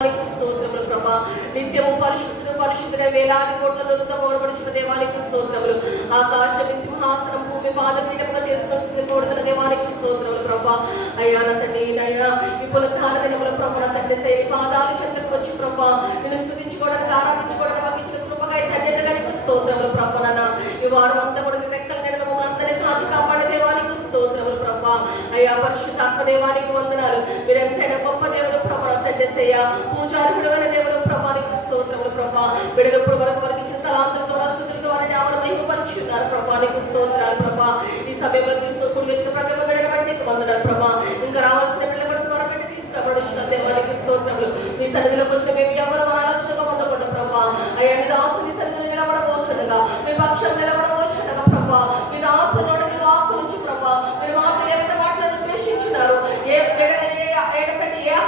స్తోత్రములు ప్రభా. నిత్యము పరిశుద్ధుడు పరిశుద్ధుడే వేలాది కోట్ల దొంగత ఓడబడుచున్న దేవానికి స్తోత్రములు. ఆకాశమి సింహాసనం భూమి పాదపీఠముగా చేసుకొని చూడుతున్న దేవానికి స్తోత్రములు ప్రభా. అయ్యా నా తండ్రి అయ్యా ఈ పునరుద్ధాన దినముల ప్రభా నా తండ్రి శైలి పాదాలు చెంతకు వచ్చి ప్రభా నిన్ను స్తుతించుకోవడానికి ఆరాధించుకోవడానికి మాకు ఇచ్చిన కృపగా ధన్యతగానికి స్తోత్రములు ప్రభా. నాన్న ఈ వారం అంతా కూడా రెక్కల నెడల మమ్మల్ని అందరినీ కాచి కాపాడే దేవానికి స్తోత్రములు ప్రభా. అయ్యా పరిశుద్ధాత్మ దేవానికి వందనాలు. మీరు ఎంతైనా గొప్ప దేవుడు ప్రభా తండ్రిసయ్యా. పూజారుడైన దేవుడు ప్రభానికి స్తోత్రములు ప్రభా. విడుగప్పుడు వరకు వారికి ఇచ్చిన తలాంతులతో వస్తుతులతో వారిని ఆమె మహిమపరుచున్నారు ప్రభానికి స్తోత్రాలు ప్రభా. ఈ సమయంలో తీస్తూ కూడి వచ్చిన ప్రతి ఒక్క బిడ్డను బట్టి వందనాలు ప్రభా. ఇంకా రావాల్సిన బిడ్డ పడితే వారి బట్టి తీసుకురాబడుచున్న దేవానికి స్తోత్రములు. మీ సన్నిధిలోకి వచ్చిన మేము ఎవరు ఆలోచనగా ఉండకుండా ప్రభా. అయ్యా నీ దాసు నీ సన్నిధిలో నిలబడబోచుండగా మీ పక్షం నిలబడబోచుండగా ప్రభా. మీ దాసులోని నీ వాక్కు నుంచి ప్రభా మీరు మాతో ఏ విధంగా మాట్లాడి ఉద్దేశించినారు, ఏ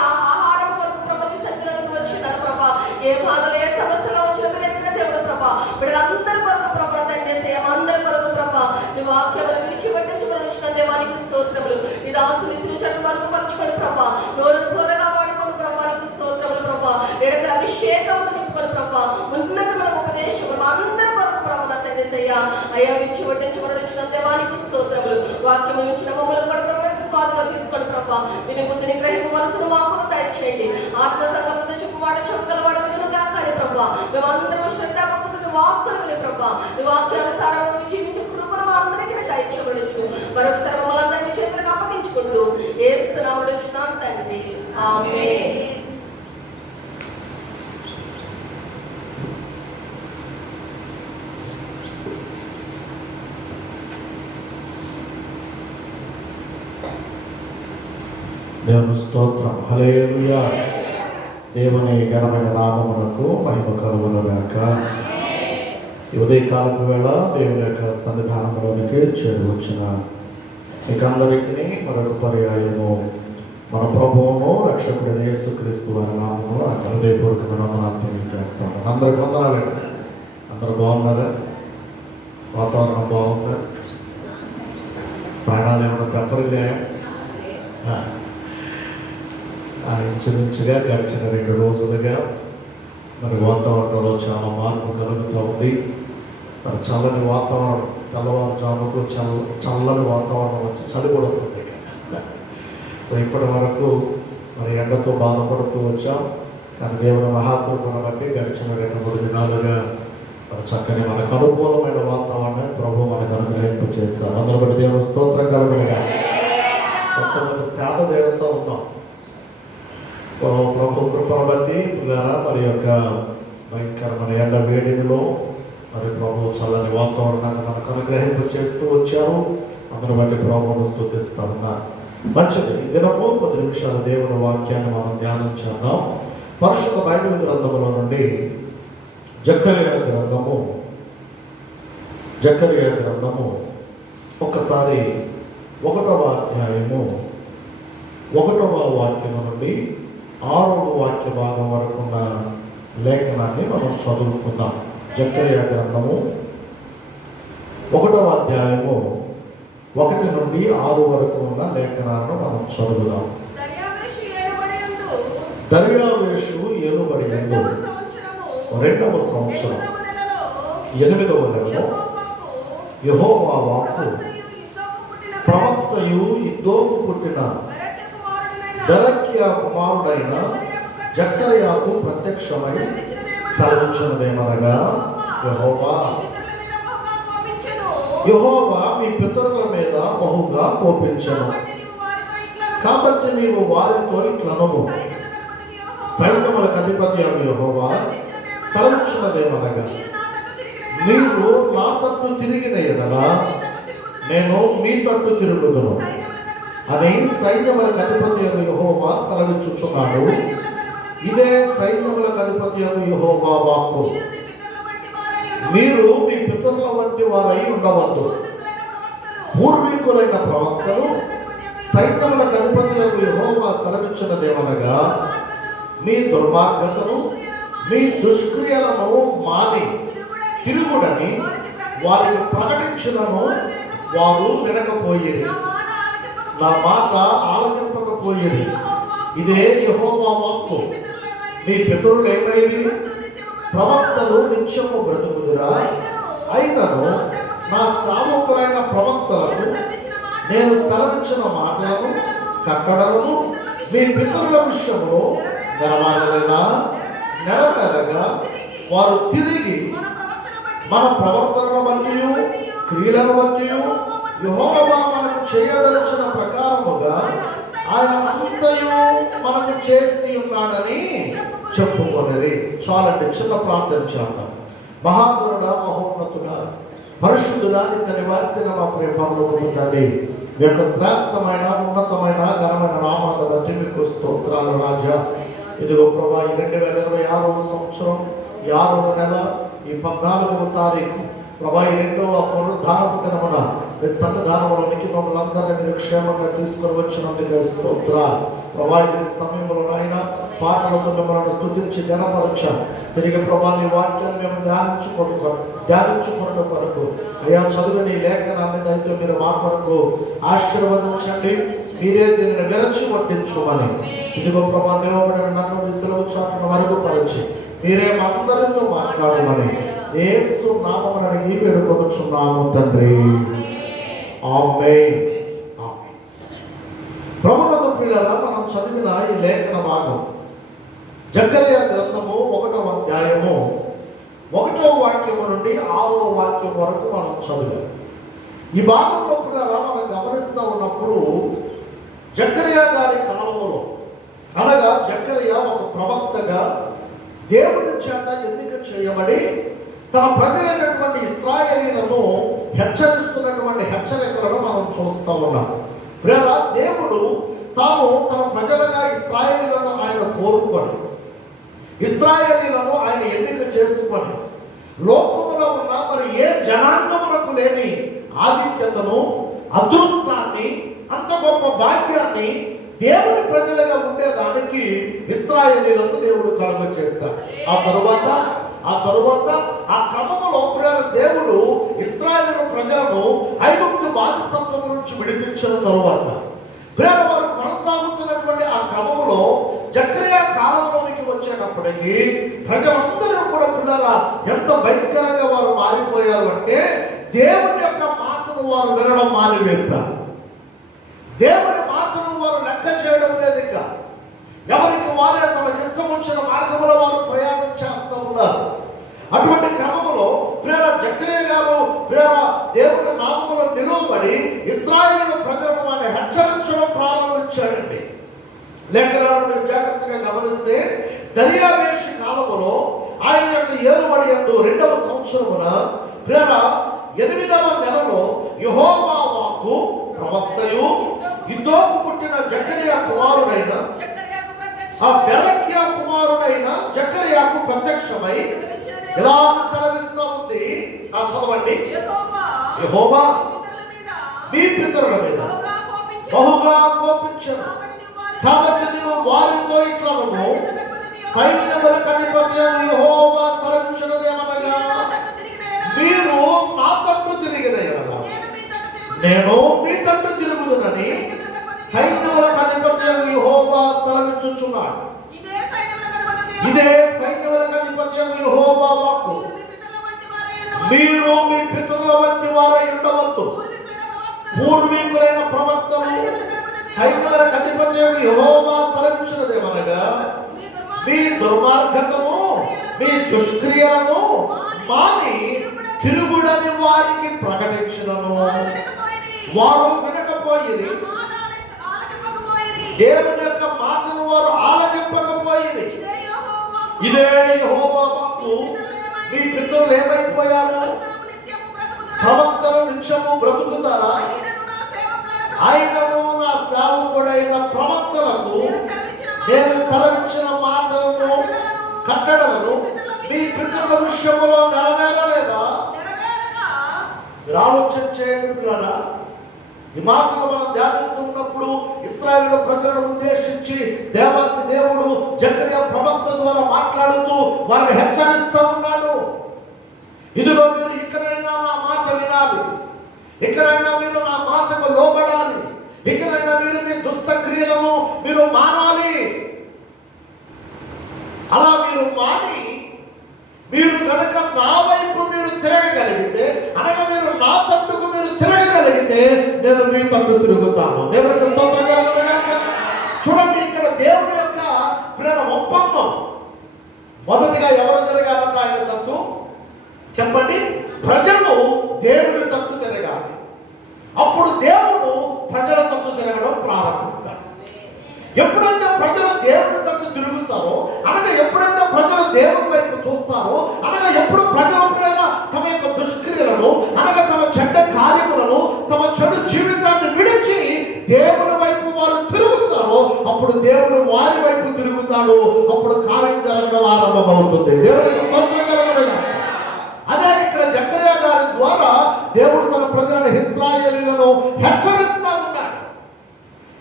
ఆహారం కొరకు ప్రభా నీ సన్నిధిలోకి వచ్చినారు ప్రభా. ఏ బాధలు ఏ సమస్యలో వచ్చిన మీరు దేవుడు ప్రభా వీళ్ళందరి కొరకు ప్రభా తండ్రి అందరి కొరకు ప్రభా నీ వాక్యములు విడిచిపెట్టించుకొని వచ్చిన దేవానికి స్తోత్రములు. నీ దాసుని సిరుచట్టు వరకు పరుచుకొని ప్రభా నోరు త్వరగా వాడుకొని ప్రభానికి స్తోత్రములు ప్రభా. ఏడైతే అభిషేకములు నింపుకొని ప్రభా ఉన్నతమైన ఉపదేశములు అందరి కొరకు ప్రభా తండ్రి అయ్యా విడిచిపెట్టించుకొని వచ్చిన దేవానికి స్తోత్రములు. వాక్యము ఇచ్చిన మమ్మల్ని కూడా ప్రభా స్వాధీనంలో తీసుకోండి ప్రభా. విని బుద్ధిని గ్రహింపు మనసును మాకును దయచేయండి. ఆత్మ సంగమంతో చెప్పుమాట చెప్పగలవాడు వినుగా కానీ ప్రభా మేమందరం శ్రద్ధాభక్తులు వాక్కులు విని ప్రభా నీ వాక్యానుసారంగా జీవించే కృపను మా అందరికీ దయచేయబడచ్చు. మరొకసారి మమ్మల్ని అందరినీ చేతులకు అప్పగించుకుంటూ యేసు నామములో అడుగుచున్నాం తండ్రి, ఆమేన్. దేవుని స్తోత్రం. హల్లెలూయా. దేవుని ఘనమైన నామమునకు మహిమ కలుగును గాక. ఈ ఉదయకాలపు వేళ దేవుని యొక్క సన్నిధానంలోనికి చేరువచ్చిన మీకందరికీ మరొక పర్యాయము మన ప్రభువును రక్షకుడైన యేసుక్రీస్తు వారి నామములో హృదయపూర్వకమైన వందనాలు తెలియజేస్తాను. అందరికి వందనాలండి. అందరూ బాగున్నారా? వాతావరణం బాగుందా? ప్రాణాలు ఏమైనా తప్పరిలే? ఇంచుమించుగా గడిచిన 2 రోజులుగా మరి వాతావరణంలో చాలా మార్పు కలుగుతూ ఉంది. మరి చల్లని వాతావరణం, తెల్లవారుజాముకు చల్లని వాతావరణం వచ్చి చలి పడుతుంది. సో ఇప్పటి వరకు మరి ఎండతో బాధపడుతూ వచ్చాం. కానీ దేవుని మహాకృపను బట్టి గడిచిన 2-3 దినాలుగా మరి చక్కని మనకు అనుకూలమైన వాతావరణాన్ని ప్రభు మనకు అనుగ్రహింప చేశారు. అందరూ బట్టి దేవుని స్తోత్రం కలుగునుగా. కొంతమంది శాత దేవత ఉన్నాం. సో ప్రభు కృపను బట్టి పిల్లరా మరి యొక్క భయంకరమైన ఎండ వేడిలో మరి ప్రభు చల్లని వాతావరణాన్ని మనకు అనుగ్రహింప చేస్తూ వచ్చారు. అందును బట్టి ప్రభువును స్తుతిస్తా ఉన్నారు. మంచిది. ఈ దినము 10 నిమిషాల దేవుని వాక్యాన్ని మనం ధ్యానం చేద్దాం. పరిశుద్ధ బైబిల్ గ్రంథములో నుండి జకర్యా గ్రంథము ఒకసారి 1వ అధ్యాయము 1వ వాక్యము నుండి 6వ వాక్య భాగం వరకు ఉన్న లేఖనాన్ని మనం చదువుకుందాం. జకర్యా గ్రంథము 1వ అధ్యాయము 1 నుండి 6 వరకు ఉన్న లేఖనాలను మనం చదువుదాం. దర్యావేషు ఏలుబడియందు 2వ సంవత్సరం 8వ నెలలో యెహోవా వాక్కు ప్రవక్తయు ఇద్దోకు పుట్టిన బెరక్యా కుమారుడైన జకర్యాకు ప్రత్యక్షమై సెలవిచ్చినదేమనగా, యెహోవా మీ పితరుల మీద బహుగా కోపించెను. కాబట్టి నీవు వారితో ఇట్లనము, సైన్యములకు అధిపతి అగు యెహోవా సెలవిచ్చినదేమనగా, మీరు నా తట్టు తిరిగిన యెడల నేను మీ తట్టు తిరుగుదును అని సైన్యములకు అధిపతి అగు యెహోవా సెలవిచ్చుచున్నాడు. ఇదే సైన్యములకు అధిపతి అగు యెహోవా వాక్కు. మీరు మీ పితరుల వంటి వారై ఉండవద్దు. పూర్వీకులైన ప్రవక్తలు సైన్యములకు అధిపతి అగు యెహోవా సెలవిచ్చినదేమనగా, మీ దుర్మార్గతను మీ దుష్క్రియలను మాని తిరుగుడని వారికి ప్రకటించినను వారు వినకపోయిరి. నా మాట ఆలకింపకపోయిరి. ఇదే యెహోవా వాక్కు. మీ పితరులు ఏమైంది? ప్రవక్తలు నిత్యము బ్రతుకుదురా? అయినను నా సేవకులైన ప్రవక్తలకు నేను సెలవిచ్చిన మాటలను కట్టడలను మీ పితరుల విషయంలో నెరవేరలేదా? నెరవేరగా వారు తిరిగి మన ప్రవర్తనను బట్టి క్రియలను బట్టి యెహోవా మనకు చేయదలచిన ప్రకారముగా ఆయన అంతయు మనకు చేసి ఉన్నాడని చెప్పుకొనిరి. చాలండి, చిన్న ప్రార్థన చేద్దాం. మహాగరుడ, మహోన్నతుడా, పరిశుద్ధుడా, నిత్య నివాసిన మా ప్రియ పరలోకపు తండ్రి, మీ యొక్క శ్రేష్టమైన ఉన్నతమైన ఘనమైన నామాలను బట్టి మీకు స్తోత్రాలు రాజా. ఇదిగో ప్రభా, ఈ 2026వ సంవత్సరం 6వ నెల ఈ 14వ తారీఖు ప్రభా, ఈ 2వ పునరుద్ధానపు దినమున మీ సన్నిధానంలోనికి మమ్మల్ని అందరినీ మీరు క్షేమంగా తీసుకొని వచ్చినందుకు స్తోత్రాలు ప్రభా. ఈ సమయంలో ఆయన పాటలతో మిమ్మల్ని స్తుతించి ఘనపరచాను. తిరిగి ప్రభా, నీ వాక్యాన్ని మేము ధ్యానించుకున్న కొరకు అయ్యా చదువుని లేఖనాన్ని దయతో మీరు మా కొరకు ఆశీర్వదించండి. మీరే దీనిని విరచి వడ్డించుమని ఇదిగో ప్రభా, నిలబడిన నన్ను మీ సెలవు చాటును మరుగుపరచి మీరే మా అందరితో మాట్లాడమని యేసు నామమున అడిగి వేడుకొనుచున్నాము తండ్రి. ఆమేన్. ఆమేన్. ప్రభువునందు ప్రియులారా, మనం చదివిన ఈ లేఖన భాగం జకర్యా గ్రంథము 1వ అధ్యాయము 1వ వాక్యము నుండి 6వ వాక్యం వరకు మనం చదివాం. ఈ భాగంలో ప్రియులారా మనం గమనిస్తూ ఉన్నప్పుడు జకర్యా గారి కాలంలో, అనగా జకర్యా ఒక ప్రవక్తగా దేవుని చేత ఎన్నిక చేయబడి తన ప్రజలైనటువంటి ఇశ్రాయేలీలను హెచ్చరిస్తున్నటువంటి హెచ్చరికలను మనం చూస్తూ ఉన్నాం. ప్రియులారా, దేవుడు తాను తన ప్రజలుగా ఇశ్రాయేలీలను ఆయన కోరుకొని ఇశ్రాయేలీలను ఆయన ఎన్నిక చేసుకొని లోకములో ఉన్న మరి ఏ జనాంగమునకు లేని ఆధిక్యతను, అదృష్టాన్ని, అంత గొప్ప భాగ్యాన్ని దేవుని ప్రజలుగా ఉండేదానికి ఇశ్రాయేలీలకు దేవుడు కలుగ చేశాడు. ఆ తరువాత ఆ క్రమములో దేవుడు ఇశ్రాయేలు ప్రజలను ఐగుప్తు బానిసత్వం నుంచి విడిపించిన తరువాత వారు కొనసాగుతున్నటువంటి ఆ క్రమములో జకర్యా కాలంలోనికి వచ్చేటప్పటికి ప్రజలందరూ కూడా పిల్లల ఎంత భయంకరంగా వారు మారిపోయారు అంటే, దేవుని యొక్క మాటను వారు వినడం మానివేశారు. దేవుని మాటను వారు లెక్క చేయడం లేదు. ఇంకా ఎవరికి వారే తమకు ఇష్టం వచ్చిన మార్గంలో వారు ప్రయాణం చేస్తూ ఉన్నారు. అటువంటి క్రమంలో ప్రేర జకర్యా గారు దేవుని నామములో నిలువబడి ఇశ్రాయేలు ప్రజలను వారిని హెచ్చరించడం ప్రారంభించాడండి. లేఖనాలను మీరు జాగ్రత్తగా గమనిస్తే దర్యావేషు కాలములో ఆయన యొక్క ఏలుబడి యందు 2వ సంవత్సరమున 8వ నెలలో యెహోవా వాక్కు ప్రవక్తయు ఇద్దోకు పుట్టిన జకర్యా కుమారుడైన ఆ బెరక్యా కుమారుడైన జకర్యాకు ప్రత్యక్షమై ఇలా సెలవిస్తూ ఉంది. చదవండి. యెహోవా మీ పితరుల మీద బహుగా కోపించను, కాబట్టి నేను వారితో ఇట్లను సైన్యములకు అధిపత్యము యెహోవా సెలవిచ్చినదేమనగా, మీరు నా తట్టు తిరిగిన యెడల నేను మీ తట్టు తిరుగుదునని సైన్యములకు అధిపత్యము యెహోవా సెలవిచ్చుచున్నాడు. ఇదే సైన్యములకు అధిపత్యము యెహోవా వాక్కు. మీరు మీ పితరుల వంటి వారై ఉండవద్దు. పూర్వీకులైన ప్రవక్తలు సైన్యములకు అధిపత్యము యెహోవా సెలవిచ్చినదేమనగా, మీ దుర్మార్గతను, మీ దుష్క్రియలను మాని తిరుగుడని వారికి ప్రకటించినను. వారు వినకపోయిరి, దేవుని యొక్క మాటను వారు ఆలకింపకపోయిరి. ఇదే యెహోవా వాక్కు. మీ పితరులు ఏమైపోయారు? ప్రవక్తలు నిత్యము బ్రతుకుతారా? ఆయనను నా సేవకుడైన ప్రవక్తలకు నేను సెలవిచ్చిన మాటలను కట్టడలను మీ పితరుల విషయంలో నెరవేరలేదా? మీరు ఆలోచన చేయండి పిల్లరా. ఈ మాటలు మనం ధ్యానిస్తూ ఉన్నప్పుడు ఇశ్రాయేలు ప్రజలను ఉద్దేశించి దేవాతి దేవుడు జకర్యా ప్రవక్త ద్వారా మాట్లాడుతూ వారిని హెచ్చరిస్తూ ఉన్నాడు. ఇదిగో మీరు ఇకనైనా నా మాట వినాలి, ఇకనైనా మీరు నా మాటకు లోబడాలి, ఇకనైనా మీరు మీ దుష్ట క్రియలను మీరు మానాలి. అలా మీరు మాని మీరు కనుక నా వైపు మీరు తిరగగలిగితే, అనగా మీరు నా తట్టుకు మీరు తిరగగలిగితే నేను మీ తట్టు తిరుగుతాను. దేవునికి స్తోత్రం కలుగునుగాక. చూడండి, ఇక్కడ దేవుని యొక్క ప్రేమ ఒప్పందం. మొదటిగా ఎవరు తిరగాలంట ఆయన తట్టు? చెప్పండి. ప్రజలు దేవుని తట్టు తిరగాలి. అప్పుడు దేవుడు ప్రజల తట్టు తిరగడం ప్రారంభిస్తాడు. ఎప్పుడైతే ప్రజలు దేవుని తట్టు తిరుగుతారో, అనగా ఎప్పుడైతే ప్రజలు దేవుని వైపు చూస్తారో, అనగా ఎప్పుడు ప్రజల ప్రేమ తమ యొక్క దుష్క్రియలను, అనగా తమ చెడ్డ కార్యములను, తమ చెడు జీవితాన్ని విడిచి దేవుని వైపు వారు తిరుగుతారో, అప్పుడు దేవుడు వారి వైపు తిరుగుతాడు. అప్పుడు కార్యం జరగడం ఆరంభమవుతుంది. దేవునికి స్తోత్రం కలుగునుగాక. అదే ఇక్కడ జకర్యా గారి ద్వారా దేవుడు తన ప్రజలను ఇశ్రాయేలీయులను హెచ్చరిస్తా ఉన్నాడు.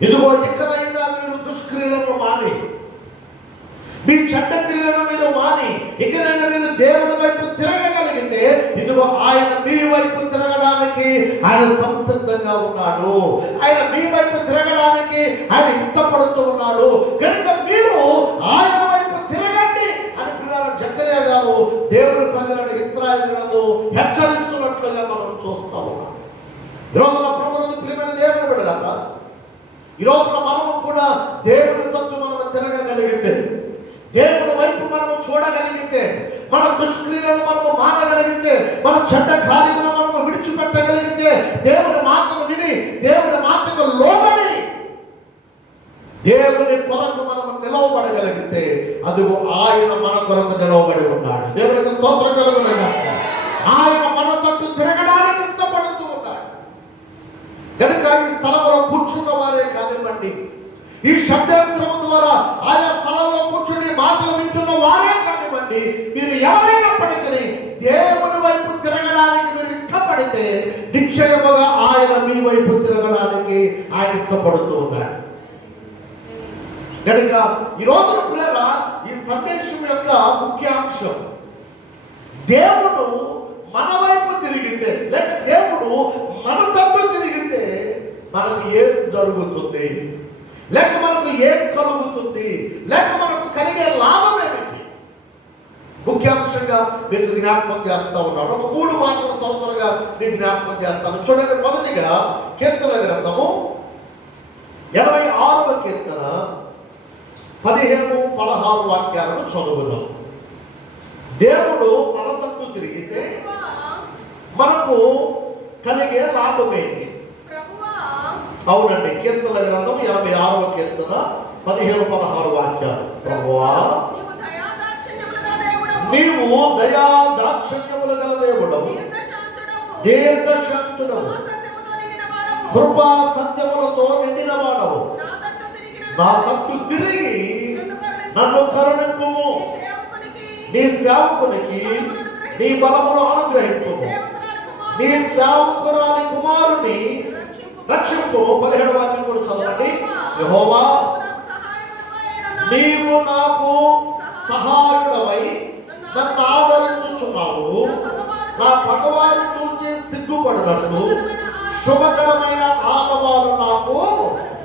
ఇదిగో, ఇకనైనా మీరు దుష్క్రియలను మాని, మీ చెడ్డ క్రియలను మీరు మాని, ఇకనైనా మీరు దేవుని వైపు తిరగగలిగితే, ఇదిగో ఆయన మీ వైపు తిరగడానికి ఆయన సంసిద్ధంగా ఉన్నాడు. ఆయన మీ వైపు తిరగడానికి ఆయన ఇష్టపడుతూ ఉన్నాడు. కనుక మీరు ఆయన వైపు తిరగండి అని జకర్యా గారు దేవుని ప్రజలను ఇశ్రాయేలీయులను హెచ్చరిస్తున్నట్లుగా మనం చూస్తా ఉన్నాం. ఈరోజున ప్రభువును ప్రియమైన దేవుని బిడ్డలారా, ఈ రోజున మనము కూడా దేవుని తట్టు మనము తిరగగలిగితే, దేవుని వైపు మనము చూడగలిగితే, మన దుష్క్రియలను మనము మానగలిగితే, మన చెడ్డ కార్యములను మనము విడిచిపెట్టగలిగితే, దేవుని మాటను విని దేవుని మాటకు లోబడి దేవుని కొరకు మనము నిలవబడగలిగితే, అదిగో ఆయన మన కొరకు నిలవబడి ఉన్నాడు. దేవునికి స్తోత్రం కలుగునుగాక. ఆయన మన తట్టు తిరగడానికి ఇష్టపడుతూ ఉన్నాడు. కనుక ఈ స్థలంలో కూర్చున్న వారే కానివ్వండి, ఈ శబ్దాంతరం ద్వారా ఆయా స్థలంలో కూర్చుని మాటలు వింటున్న వారే కానివ్వండి, మీరు ఎవరైనప్పటికీ దేవుని వైపు తిరగడానికి మీరు ఇష్టపడితే, నిశ్చయముగా ఆయన మీ వైపు తిరగడానికి ఆయన ఇష్టపడుతూ ఉన్నాడు. కనుక ఈ రోజు పిల్లల ఈ సందేశం యొక్క ముఖ్యాంశం, దేవుడు మన వైపు తిరిగితే, లేక దేవుడు మన తట్టు తిరిగితే మనకు ఏం జరుగుతుంది, లేక మనకు ఏం కలుగుతుంది, లేక మనకు కలిగే లాభం ఏమిటి? ముఖ్యాంశంగా మీకు జ్ఞాపకం చేస్తా ఉన్నాను. ఒక 3 మాటలు త్వరగా మీకు జ్ఞాపకం చేస్తాను. చూడండి, మొదటిగా కీర్తన గ్రంథము 86వ కీర్తన 15-16 వాక్యాలను చదువుదాం. దేవుడు మన తట్టు తిరిగితే మనకు కలిగే లాభం ఏంటి? అవునండి, కీర్తన గ్రంథం 86వ కీర్తన 15-16 వాక్యాలు. ప్రభువా, నీవు దయా దాక్షిణ్యములు గల దేవుడవు, దీర్ఘశాంతుడవు, కృపా సత్యములతో నిండిన వాడవు, నా తట్టు తిరిగి నన్ను కరుణింపుము, నీ సేవకునికి నీ బలమును అనుగ్రహింపుము, నీ సేవకురాలి కుమారుని రక్షింపు. 17వ వాక్యం కూడా చదవండి. యెహోవా, నీవు నాకు సహాయుడవై నన్ను ఆదరించుచున్నావు, నా పగవారు చూచి సిగ్గుపడినట్లు శుభకరమైన ఆనవాలు నాకు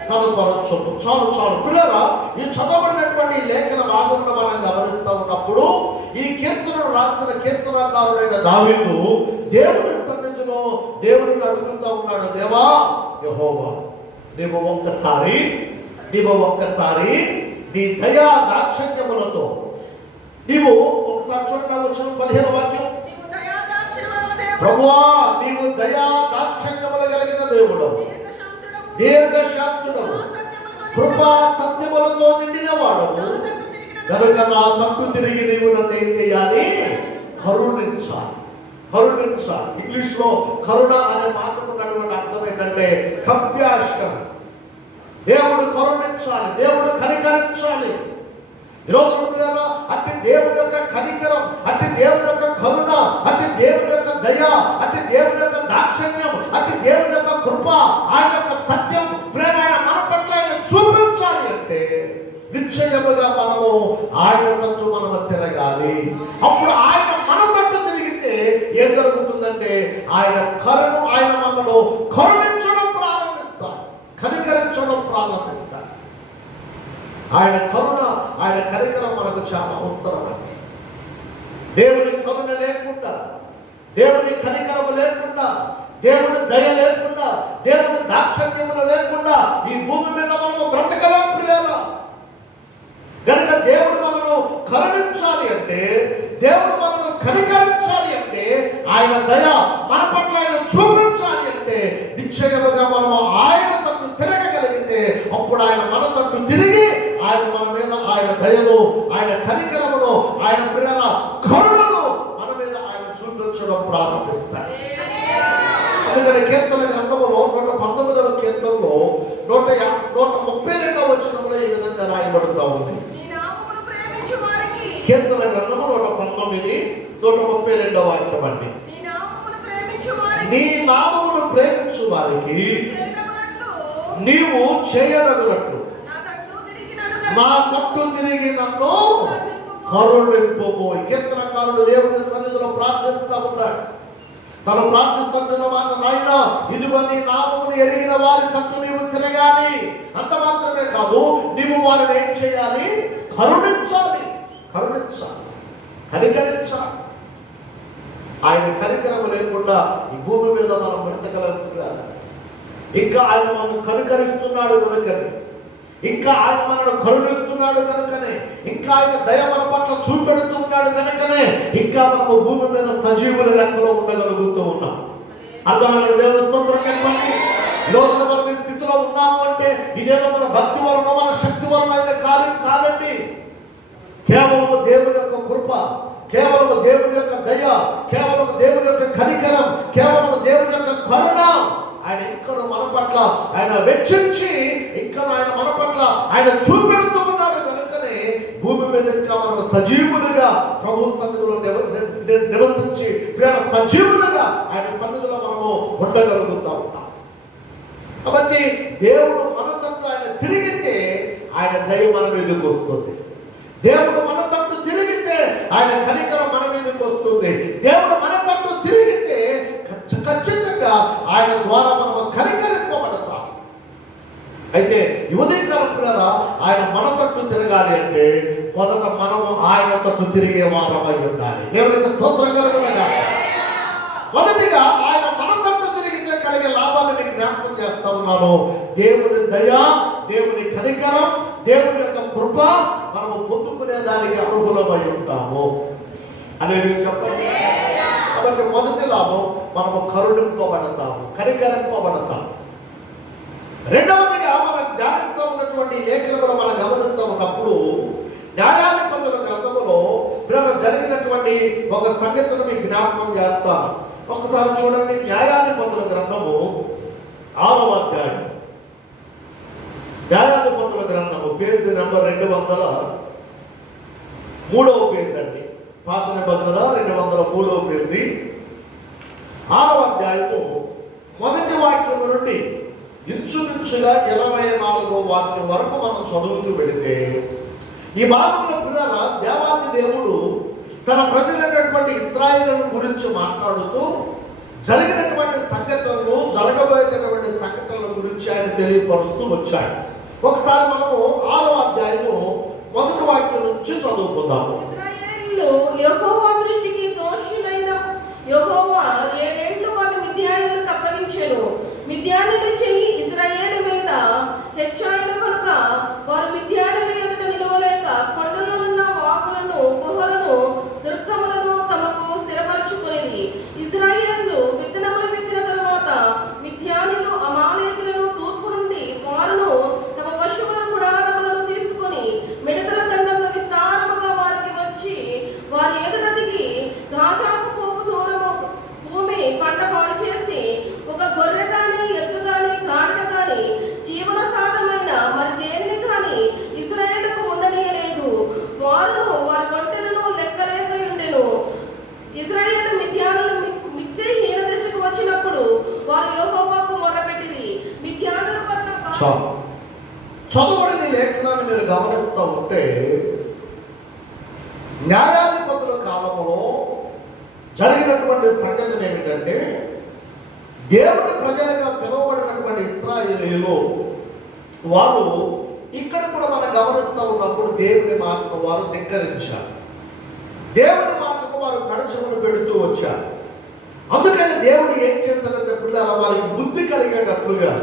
కనుపరచు. చాలు చాలు పిల్లరా, ఈ చదవబడినటువంటి లేఖన భాగంలో మనం గమనిస్తూ ఉన్నప్పుడు, ఈ కీర్తనను రాసిన కీర్తనకారుడైన దావీదు దేవుని సన్నిధిలో దేవుడిని అడుగుతూ ఉన్నాడు, దేవా యెహోవా, నీవు ఒక్కసారి నీ దయా దాక్షిణ్యములతో, నీవు ఒకసారి చూడండి, వచ్చిన 15వ వాక్యం. ప్రభువా, నీవు దయా దాక్షిణ్యములు కలిగిన దేవుడవు, దీర్ఘశాంతుడవు, కృపా సత్యములతో నిండిన వాడవు, కనుక నా తట్టు తిరిగి నీవు నన్ను ఏం చేయాలి? కరుణించాలి. ఇంగ్లీష్ లో కరుణ అనే మాటకు ఉన్నటువంటి అర్థం ఏంటంటే కంపాషన్. దేవుడు కరుణించాలి, దేవుడు కనికరించాలి. ఈరోజు అట్టి దేవుని యొక్క కనికరం, అట్టి దేవుని యొక్క కరుణ, అట్టి దేవుని యొక్క దయ, అట్టి దేవుని యొక్క దాక్షిణ్యం, అట్టి దేవుని యొక్క కృప, ఆయన యొక్క సత్యం ప్రేరణ మన పట్ల ఆయన చూపించాలి అంటే నిశ్చయముగా మనము ఆయన తట్టు మనము తిరగాలి. అప్పుడు ఆయన మన తట్టు తిరిగితే ఏం జరుగుతుందంటే ఆయన మనలో కరుణించడం ప్రారంభిస్తాడు, కనికరించడం ప్రారంభిస్తాడు. ఆయన కరుణ ఆయన కనికరం మనకు చాలా అవసరం అండి. దేవుని కరుణ లేకుండా, దేవుని కనికరము లేకుండా, దేవుని దయ లేకుండా, దేవుని దాక్షిణ్యములు లేకుండా ఈ భూమి మీద మనం బ్రతకలేం ప్రియులారా. గనుక దేవుడు మనను కరుణించాలి అంటే, దేవుడు మనను కనికరించాలి అంటే, ఆయన దయ మన పట్ల ఆయన చూపించాలి అంటే నిశ్చయముగా మనము ఆయన తట్టు తిరగగలిగితే అప్పుడు ఆయన మన తట్టు తిరిగి ఆయన మన మీద ఆయన దయను, ఆయన కనికరమును, ఆయన ప్రేమ కరుణను మన మీద ఆయన చూపించడం ప్రారంభిస్తాడు. అందుకని కీర్తన గ్రంథములో 119వ కీర్తనలో 132వ వచనంలో ఈ విధంగా రాయబడుతూ ఉంది. కీర్తన గ్రంథము 119 132వ వాక్యం అండి. నీ నామమును ప్రేమించు వారికి నీవు చేయనగునట్లు నా తట్టు తిరిగి నన్ను కరుణింపుము. కీర్తనకారుడు దేవుని సన్నిధిలో ప్రార్థిస్తూ ఉన్నాడు. తను ప్రార్థిస్తున్న మాట, నాయన ఇదిగో నీ నామమును ఎరిగిన వారి తట్టు నీవు తిరగాలి. అంత మాత్రమే కాదు, నీవు వారిని ఏం చేయాలి? కరుణించాలి, కనికరించాలి. ఆయన కనికరము లేకుండా ఈ భూమి మీద మనం బ్రతకలేము. ఇంకా ఆయన మనం కనికరిస్తున్నాడు కనుకనే, ఇంకా ఆయన మనను కరుణిస్తున్నాడు కనుకనే, ఇంకా ఆయన దయ మన పట్ల చూపెడుతూ ఉన్నాడు కనుకనే ఇంకా మనము భూమి మీద సజీవుల లెక్కలో ఉండగలుగుతూ ఉన్నాం. అర్థమైన దేవుని స్తోత్రం చెప్పండి. ఈరోజు మనం ఈ స్థితిలో ఉన్నాము అంటే ఇదేదో మన భక్తి వలన, మన శక్తి వలన అయితే కార్యం కాదండి. కేవలము దేవుని యొక్క కృప, కేవలము దేవుని యొక్క దయ, కేవలము దేవుని యొక్క కనికరం, కేవలము దేవుని యొక్క కరుణ ఆయన ఇంకను మన పట్ల ఆయన వెచ్చించి ఇంకను ఆయన మన పట్ల ఆయన చూపెడుతూ ఉన్నాడు కనుకనే భూమి మీద ఇంకా మనం సజీవులుగా ప్రభు సన్నిధిలో నివసించి ప్రేమ సజీవులుగా ఆయన సన్నిధిలో మనము ఉండగలుగుతూ ఉన్నాం. కాబట్టి దేవుడు మన తట్టు ఆయన తిరిగితే ఆయన దయ మన మీదకి వస్తుంది. దేవుడు మన తట్టు తిరిగితే ఆయన కనికరం మన మీదకి వస్తుంది. దేవుడు మన తట్టు తిరిగితే ఖచ్చితంగా ఆయన ద్వారా మనము కనికరింపబడతాం. అయితే ఉదయకాలం ప్రియులారా, ఆయన మన తట్టు తిరగాలి అంటే మొదట మనము ఆయన తట్టు తిరిగే వారమై ఉండాలి. దేవునికి స్తోత్రం కలుగునుగాక. మొదటిగా ఆయన మన తట్టు తిరిగితే కలిగే లాభాలను మీకు జ్ఞాపకం చేస్తా ఉన్నాను. దేవుని దయ, దేవుని కనికరం, దేవుని యొక్క కృప మనము పొందుకునే దానికి అర్హులమై ఉంటాము అనేది చెప్పండి. కాబట్టి మొదటి లాభం మనము కరుణింపబడతాము, కనికరింపబడతాము. రెండవదిగా మనం ధ్యానిస్తూ ఉన్నటువంటి లేఖనములు మనం గమనిస్తూ ఉన్నప్పుడు న్యాయాధిపతుల గ్రంథములో జరిగినటువంటి ఒక సంఘటన మీకు జ్ఞాపకం చేస్తాను. ఒకసారి చూడండి, న్యాయాధిపతుల గ్రంథము 6వ అధ్యాయం. న్యాయాధిపతుల గ్రంథము పేజీ నెంబర్ 203వ పేజీ అండి. పాత నిబంధన 203వ పేజీ, 6వ అధ్యాయము మొదటి వాక్యము నుండి ఇంచుమించుగా 24వ వాక్యం వరకు మనం చదువుతూ పెడితే ఈ భాగంలో పిల్లల దేవాది దేవుడు తన ప్రజలైనటువంటి ఇశ్రాయేలును గురించి మాట్లాడుతూ జరిగినటువంటి సంఘటనలు, జరగబోయేటటువంటి సంఘటనల గురించి ఆయన తెలియపరుస్తూ వచ్చాడు. ఒకసారి మనము 6వ అధ్యాయము మొదటి వాక్యం నుంచి చదువుకుందాము. ఇశ్రాయేలీయులు యెహోవా దృష్టికి దోషులైన యెహోవా 7 ఏళ్లు వారి మిద్యానీయులకు అప్పగించెను. మిద్యానీయుల చెయ్యి ఇశ్రాయేలు మీద హెచ్చాయన కనుక వారు మిద్యానీయుల ఎదుట నిలవలేక కొండలో ఉన్న వాగులను, గుహలను, దుర్గములను తమకు స్థిరపరచుకునేది. ఇశ్రాయేలు విత్తనములు విత్తిన తరువాత మిద్యానీయులు అమాలేకులను తూర్పు నుండి వారును తమ పశువులను గుడారములను తీసుకొని మిడతల దండంతో విస్తారముగా వారికి వచ్చి వారి ఎదుట దిగి గాజాకు పోవు దూరము భూమి పంట పాడు చేసి ఒక గొర్రె గాని, ఎద్దు గాని, గాడిద గాని, జీవన సాధమైన మరి దేన్ని గాని ఇశ్రాయేలుకు ఉండనీయలేదు. వారును వారి ఒంటెలను లెక్కలేక ఉండెను. ఇశ్రాయేలు మిద్యానులు మిక్కిలి హీన దశకు వచ్చినప్పుడు వారు యెహోవాకు మొరపెట్టిరి. మిద్యానుల వలన చదువుడిని లేఖనాన్ని మీరు గమనిస్తూ ఉంటే న్యాయాధిపతుల కాలంలో జరిగినటువంటి సంఘటన ఏమిటంటే దేవుని ప్రజలుగా పిలువబడినటువంటి ఇశ్రాయేలీయులు వారు ఇక్కడ కూడా మనం గమనిస్తూ ఉన్నప్పుడు దేవుని మాటను వారు ధిక్కరించారు, దేవుని మాటను వారు కడచములు పెడుతూ వచ్చారు. అందుకని దేవుడు ఏం చేశాడంటే పిల్లల వారికి బుద్ధి కలిగేటట్లుగా,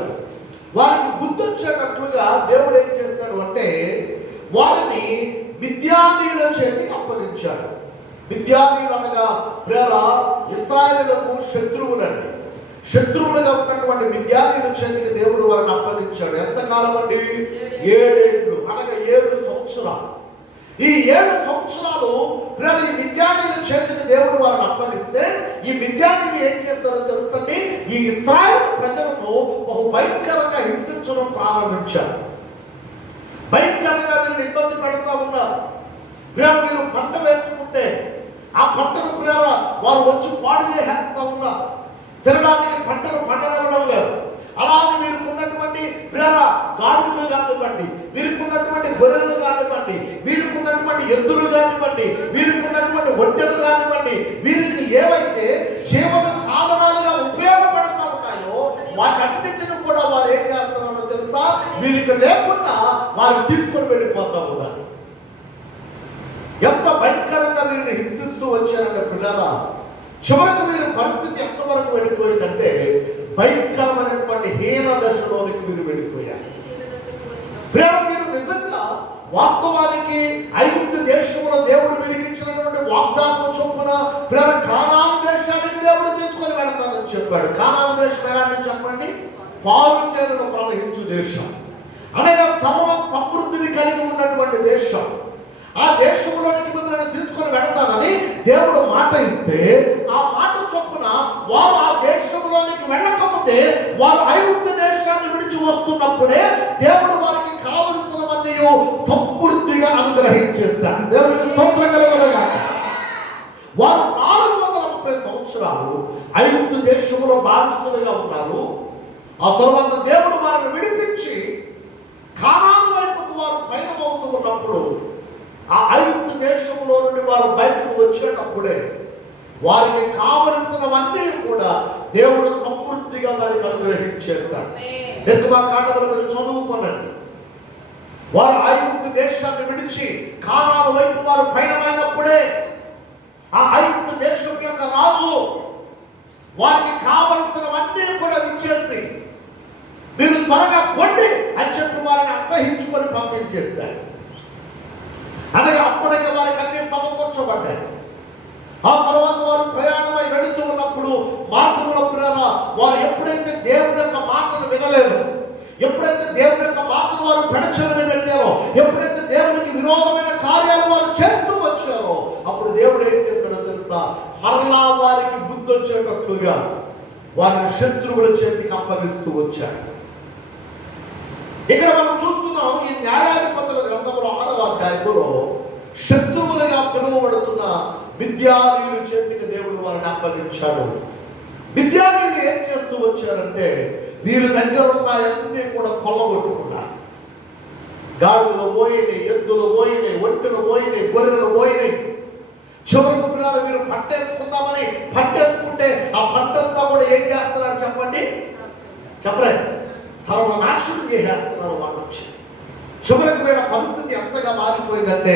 వారికి బుద్ధి వచ్చేటట్లుగా దేవుడు ఏం చేశాడు అంటే వారిని మిద్యానీయుల చేతికి అప్పగించాడు. మిద్యానీయులు అనగా ప్రేర ఇశ్రాయేలులకు శత్రువులండి. శత్రువులుగా ఉన్నటువంటి మిద్యానీయుల చేతికి దేవుడు వారిని అప్పగించాడు. ఎంతకాలం అండి? 7 ఏళ్ళు, అనగా 7 సంవత్సరాలు. ఈ 7 సంవత్సరాలు ప్రేర ఈ మిద్యానీయుల చేతికి దేవుడు వారిని అప్పగిస్తే ఈ మిద్యానీయులు ఏం చేస్తారో తెలుసండి, ఈ ఇశ్రాయేలు ప్రజలను బహు భయంకరంగా హింసించడం ప్రారంభించారు. భయంకరంగా వీరిని ఇబ్బంది పెడతా ఉన్నారు. ప్రేర మీరు పంట వేసుకుంటే ఆ పంటను ప్రేర వారు వచ్చి పాడు చేసేస్తా ఉన్నారు. తినడానికి పంటను పండనివ్వడం లేదు. అలాగే వీరుకున్నటువంటి ప్రేర గాడులు కానివ్వండి, వీరుకున్నటువంటి గొర్రెలు కానివ్వండి, వీరుకున్నటువంటి ఎద్దులు కానివ్వండి, వీరుకున్నటువంటి ఒంటెలు కానివ్వండి, వీరికి ఏవైతే జీవన సాధనాలుగా ఉపయోగపడుతూ ఉన్నాయో వాటన్నిటిని కూడా వారు ఏం చేస్తున్నారో తెలుసా, వీరికి లేకుండా వారు తీసుకొని వెళ్ళిపోతూ ఉన్నారు. ఎంత భయంకరంగా వీరిని హింసిస్తూ వచ్చారంటే పిల్లరా, చివరికి వీరి పరిస్థితి ఎంతవరకు వెళ్ళిపోయిందంటే భయంకరమైనటువంటి హీన దశలోనికి వీరు వెళ్ళిపోయారు. ప్రేమ మీరు నిజంగా వాస్తవానికి ఐగుప్తు దేశంలో దేవుడు వీరికి ఇచ్చినటువంటి వాగ్దానం చొప్పున ప్రేమ కానాను దేశానికి దేవుడు తీసుకొని వెళతానని చెప్పాడు. కానాను దేశం ఎలాంటి చెప్పండి? పాలు తేనెలు ప్రవహించు దేశం, అనగా సర్వ సమృద్ధిని కలిగి ఉన్నటువంటి దేశం. ఆ దేశంలోనికి మిమ్మల్ని తీసుకొని వెళతానని దేవుడు మాట ఇస్తే ఆ మాట చొప్పున వారు ఆ దేశంలోనికి వెళ్ళకముందే వారు ఐగుప్తు దేశాన్ని విడిచి వస్తున్నప్పుడే దేవుడు వారికి కావలసినవన్నీ సమృద్ధిగా అనుగ్రహించేశాడు. దేవుడికి స్తోత్రం కలుగునుగాక. వారు 430 సంవత్సరాలు ఐగుప్తు దేశంలో బానిసలుగా ఉన్నారు. ఆ తరువాత దేవుడు వారిని విడిపించి కానాను వైపుకు వారు పయనమవుతూ ఉన్నప్పుడు ఆ ఐగుప్తు దేశంలో నుండి వారు బయటకు వచ్చేటప్పుడే వారికి కావలసినవన్నీ కూడా దేవుడు సమృద్ధిగా వారికి అనుగ్రహించేశాడు. నిర్గమకాండములో మీరు చదువుకోనండి. వారు ఐగుప్తు దేశాన్ని విడిచి కానాను వైపు వారు పయనమైనప్పుడే ఆ ఐగుప్తు దేశం యొక్క రాజు వారికి కావలసినవన్నీ కూడా ఇచ్చేసి మీరు త్వరగా పొండి అని చెప్పి వారిని అసహించుకొని పంపించేశారు. అనగా అప్పటికే వారికి అన్ని సమకూర్చబడ్డాయి. ఆ తర్వాత వారు ప్రయాణమై వెళుతూ ఉన్నప్పుడు మార్గంలో ప్రేమ వారు ఎప్పుడైతే దేవుని యొక్క మాటను వినలేదు, ఎప్పుడైతే దేవుని యొక్క మాటను వారు పెడచెవిన పెట్టారో, ఎప్పుడైతే దేవునికి విరోధమైన కార్యాలు వారు చేస్తూ వచ్చారో అప్పుడు దేవుడు ఏం చేశాడో తెలుసా, మరలా వారికి బుద్ధి వచ్చేటట్లుగా వారిని శత్రువుల చేతికి అప్పగిస్తూ వచ్చాడు. ఇక్కడ మనం చూస్తున్నాం ఈ న్యాయాధిపతుల గ్రంథంలో 6వ అధ్యాయంలో శత్రువులుగా పిలువబడుతున్న మిద్యానీయుల చేతికి దేవుడు వారిని అప్పగించాడు. మిద్యానీయులు ఏం చేస్తూ వచ్చారంటే వీరి దగ్గర ఉన్నాయన్నీ కూడా కొల్లగొట్టుకున్నారు. గాడులు పోయినాయి, ఎద్దులు పోయినాయి, ఒంటెలు పోయినాయి, గొర్రెలు పోయినాయి. చివరికి పిల్లలు మీరు పట్టేసుకుందామని పట్టేసుకుంటే ఆ పంటంతా కూడా ఏం చేస్తున్నారు చెప్పండి? చెప్పలే, సర్వనాశనం చేసేస్తున్నారు వాళ్ళు వచ్చి. చివరికి వీళ్ళ పరిస్థితి ఎంతగా మారిపోయిందంటే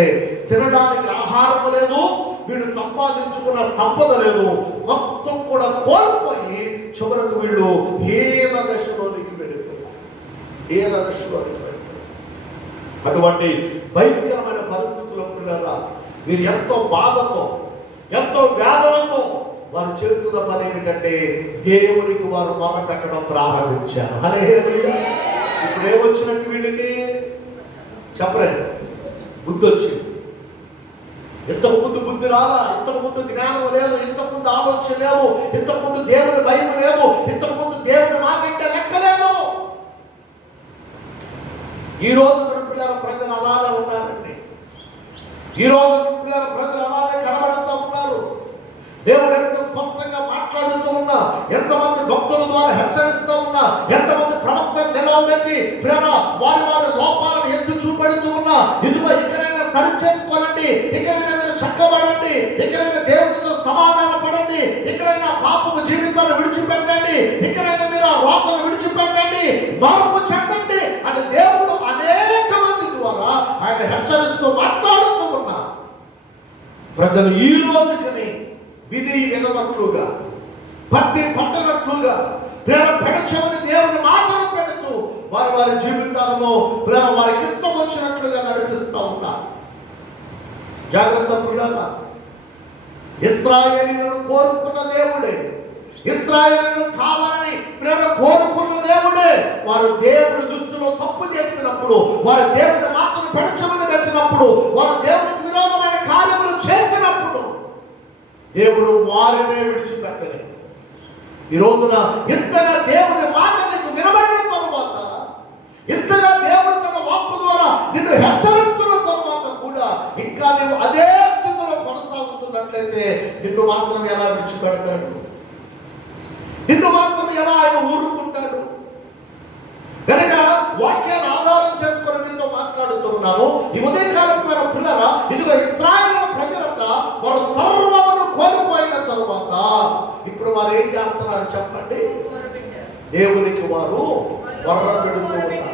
తినడానికి ఆహారం లేదు, వీళ్ళు సంపాదించుకున్న సంపద లేదు, మొత్తం కూడా కోల్పోయి చివరికి వీళ్ళు హీన దశలోనికి వెళ్ళిపోయారు. హీన దశలోనికి వెళ్ళిపోయారు. అటువంటి భయంకరమైన పరిస్థితుల్లో పిల్లరా వీరు ఎంతో బాధతో ఎంతో వ్యాధులతో వారు చేస్తున్న పని ఏమిటంటే దేవునికి వారు మొర పెట్టడం ప్రారంభించారు. హల్లెలూయా. ఇప్పుడు ఏమొచ్చినట్టు వీళ్ళకి చెప్పలేదు, బుద్ధి వచ్చింది. ఇంతకు ముందు బుద్ధి రాలా, ఇంతకు ముందు జ్ఞానం లేదు, ఇంతకు ముందు ఆలోచన లేదు, ఇంతకు ముందు దేవుని భయం లేదు, ఇంతకు ముందు దేవుని మాకంటే లెక్కలేదు. ఈ రోజు మన పిల్లల ప్రజలు అలానే ఉన్నారండి. ఈ రోజు పిల్లల ప్రజలు అలానే కనబడుతూ ఉన్నారు. దేవుడు ఎంత స్పష్టంగా మాట్లాడుతూ ఉన్నా, ఎంతమంది భక్తుల ద్వారా హెచ్చరిస్తూ ఉన్నా, ఎంతమంది ప్రవక్తలు నిలవబెట్టి ప్రేమ వారి వారి లోపాలను ఎత్తు చూపెడుతూ ఉన్నా, ఇదిగో ఇక్కడైనా సరి చేసుకోనండి, ఇక్కడైనా మీరు చక్కబడండి, ఇక్కడైనా దేవుడితో సమాధాన పడండి, ఇక్కడైనా పాపము జీవితాన్ని విడిచిపెట్టండి, ఇక్కడైనా మీరు ఆ రోతను విడిచిపెట్టండి, మార్పు చెందండి అని దేవుడు అనేక ఆయన హెచ్చరిస్తూ మాట్లాడుతూ ఉన్నారు. ప్రజలు ఈ రోజుకని విధి విననట్లుగా, పట్టి పట్టనట్లుగా, ప్రేమ పెడచమని దేవుని మాటలు పెడుతూ వారి వారి జీవితాలలో ప్రేమ వారికి ఇష్టం వచ్చినట్లుగా నడిపిస్తూ ఉన్నారు. జాగ్రత్త పిల్లలా, ఇశ్రాయేలీయులను కోరుకున్న దేవుడే, ఇశ్రాయేలీయులను కావాలని ప్రేమ కోరుకున్న దేవుడే వారు దేవుని దృష్టిలో తప్పు చేసినప్పుడు, వారు దేవుని మాటలు పెడచమని పెట్టినప్పుడు, వారు దేవునికి విరోధమైన కార్యములు చేసినప్పుడు దేవుడు వారినే విడిచిపెట్టలేదు. ఈ రోజున ఇంతగా దేవుని మాట నీకు వినబడిన తరువాత, ఇంతగా దేవుడు తన వాక్కు ద్వారా నిన్ను హెచ్చరిస్తున్న తరువాత కూడా ఇంకా నువ్వు అదే స్థితిలో కొనసాగుతున్నట్లయితే నిన్ను మాత్రం ఎలా విడిచిపెడతాడు? నిన్ను మాత్రం ఎలా ఆయన ఊరుకుంటాడు? కనుక వాక్యాన్ని ఆధారం చేసుకొని మీతో మాట్లాడుతున్నాను. ఈ ఉదయకాలమైన పిల్లరా, ఇదిగో ఇశ్రాయేలు ప్రజలంట వారు సర్వమును కోల్పోయిన తరువాత ఇప్పుడు వారు ఏం చేస్తున్నారు చెప్పండి? దేవునికి వారు వర్ర పెడుతూ ఉన్నారు.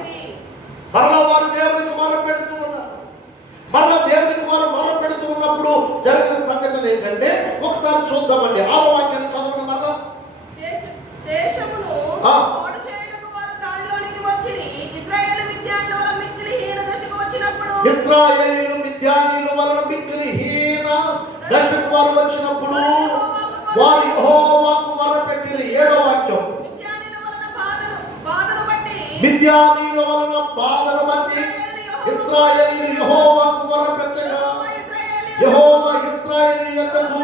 మరలా వారు దేవునికి మొర పెడుతూ ఉన్నారు. మరలా దేవునికి వారు మొర పెడుతూ ఉన్నప్పుడు జరిగిన సంఘటన ఏంటంటే ఒకసారి చూద్దామండి. 6వ వాక్యాన్ని చదవండి. మరలా దేశమును పాడు చేయుటకు వారు దానిలోనికి వచ్చిరి. ఇశ్రాయేలీయులు మిద్యానీయుల వలన మిక్కిలి హీన దశకు వారు వచ్చినప్పుడు వారు యెహోవాకు మొరపెట్టిరి. 7వ వాక్యం, మిద్యానీయుల వలన బాధను బట్టి ఇశ్రాయేలీయులు యెహోవాకు మొరపెట్టగా యెహోవా ఇశ్రాయేలీయుల యొద్దకు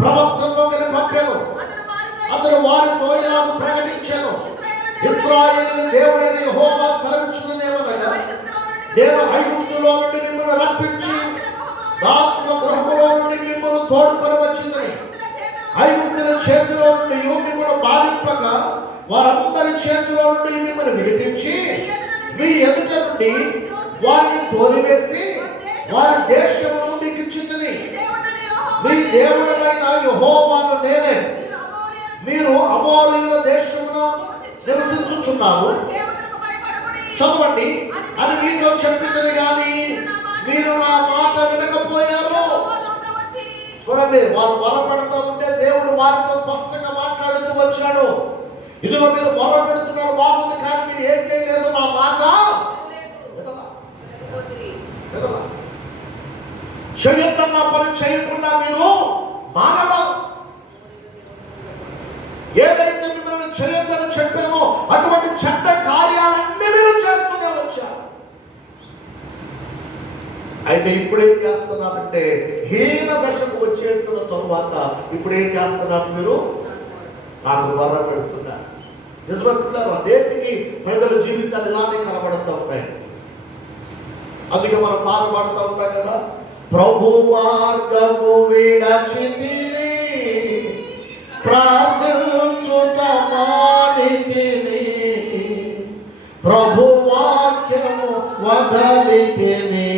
ప్రవక్తలను పంపెను. అతడు వారితో ఇలాగ ప్రకటించెను, ఇశ్రాయేలీయుల దేవుడైన యెహోవా సెలవిచ్చినదేమనగా, నేను ఐగుప్తులో నుండి మిమ్మల్ని రప్పించి దాసుల గృహములో నుండి మిమ్మల్ని తోడుకొని వచ్చిందని, ఐగుప్తుల చేతిలో నుండి మిమ్మల్ని బాధింపగా వారందరి చేతిలో నుండి మిమ్మల్ని విడిపించి మీ ఎదుట నుండి వారిని తోలివేసి వారి దేశమును మీకు ఇచ్చితిని. మీ దేవుడైన యెహోవాను నేనే. మీరు అమోరీయుల దేశమున నివసించుచున్నారు, చదవండి అని మీతో చెప్పిందని గాని మీరు నా మాట వినకపోయారు. చూడండి, వారు మొరపెడుతూ ఉంటే దేవుడు వారితో స్పష్టంగా మాట్లాడుతూ వచ్చాడు. ఇదిగో మీరు మొర పెడుతున్నారు బాగుంది, కానీ మీరు ఏం చేయలేదు, నా మాట వినలా. చేయొద్దన్న పని చేయకుండా మీరు మానలా. ఏదైతే మిమ్మల్ని చేయొద్దని చెప్పామో అటువంటి చెడ్డ కార్యాలన్నీ మీరు చేస్తూనే వచ్చారు. అయితే ఇప్పుడేం చేస్తున్నారంటే హీన దశకు వచ్చేసిన తరువాత ఇప్పుడేం చేస్తున్నారు? మీరు నాకు వర పెడుతున్నారు. నిజమంటున్నారు, నేటికి ప్రజల జీవితాలు ఇలానే కనబడుతూ ఉన్నాయి. అందుకే మనం పాట పాడుతూ ఉంటాం కదా, ప్రభు మార్గము విడచితిని, ప్రార్థించుట మానితిని, ప్రభు వాక్యము వదలితిని,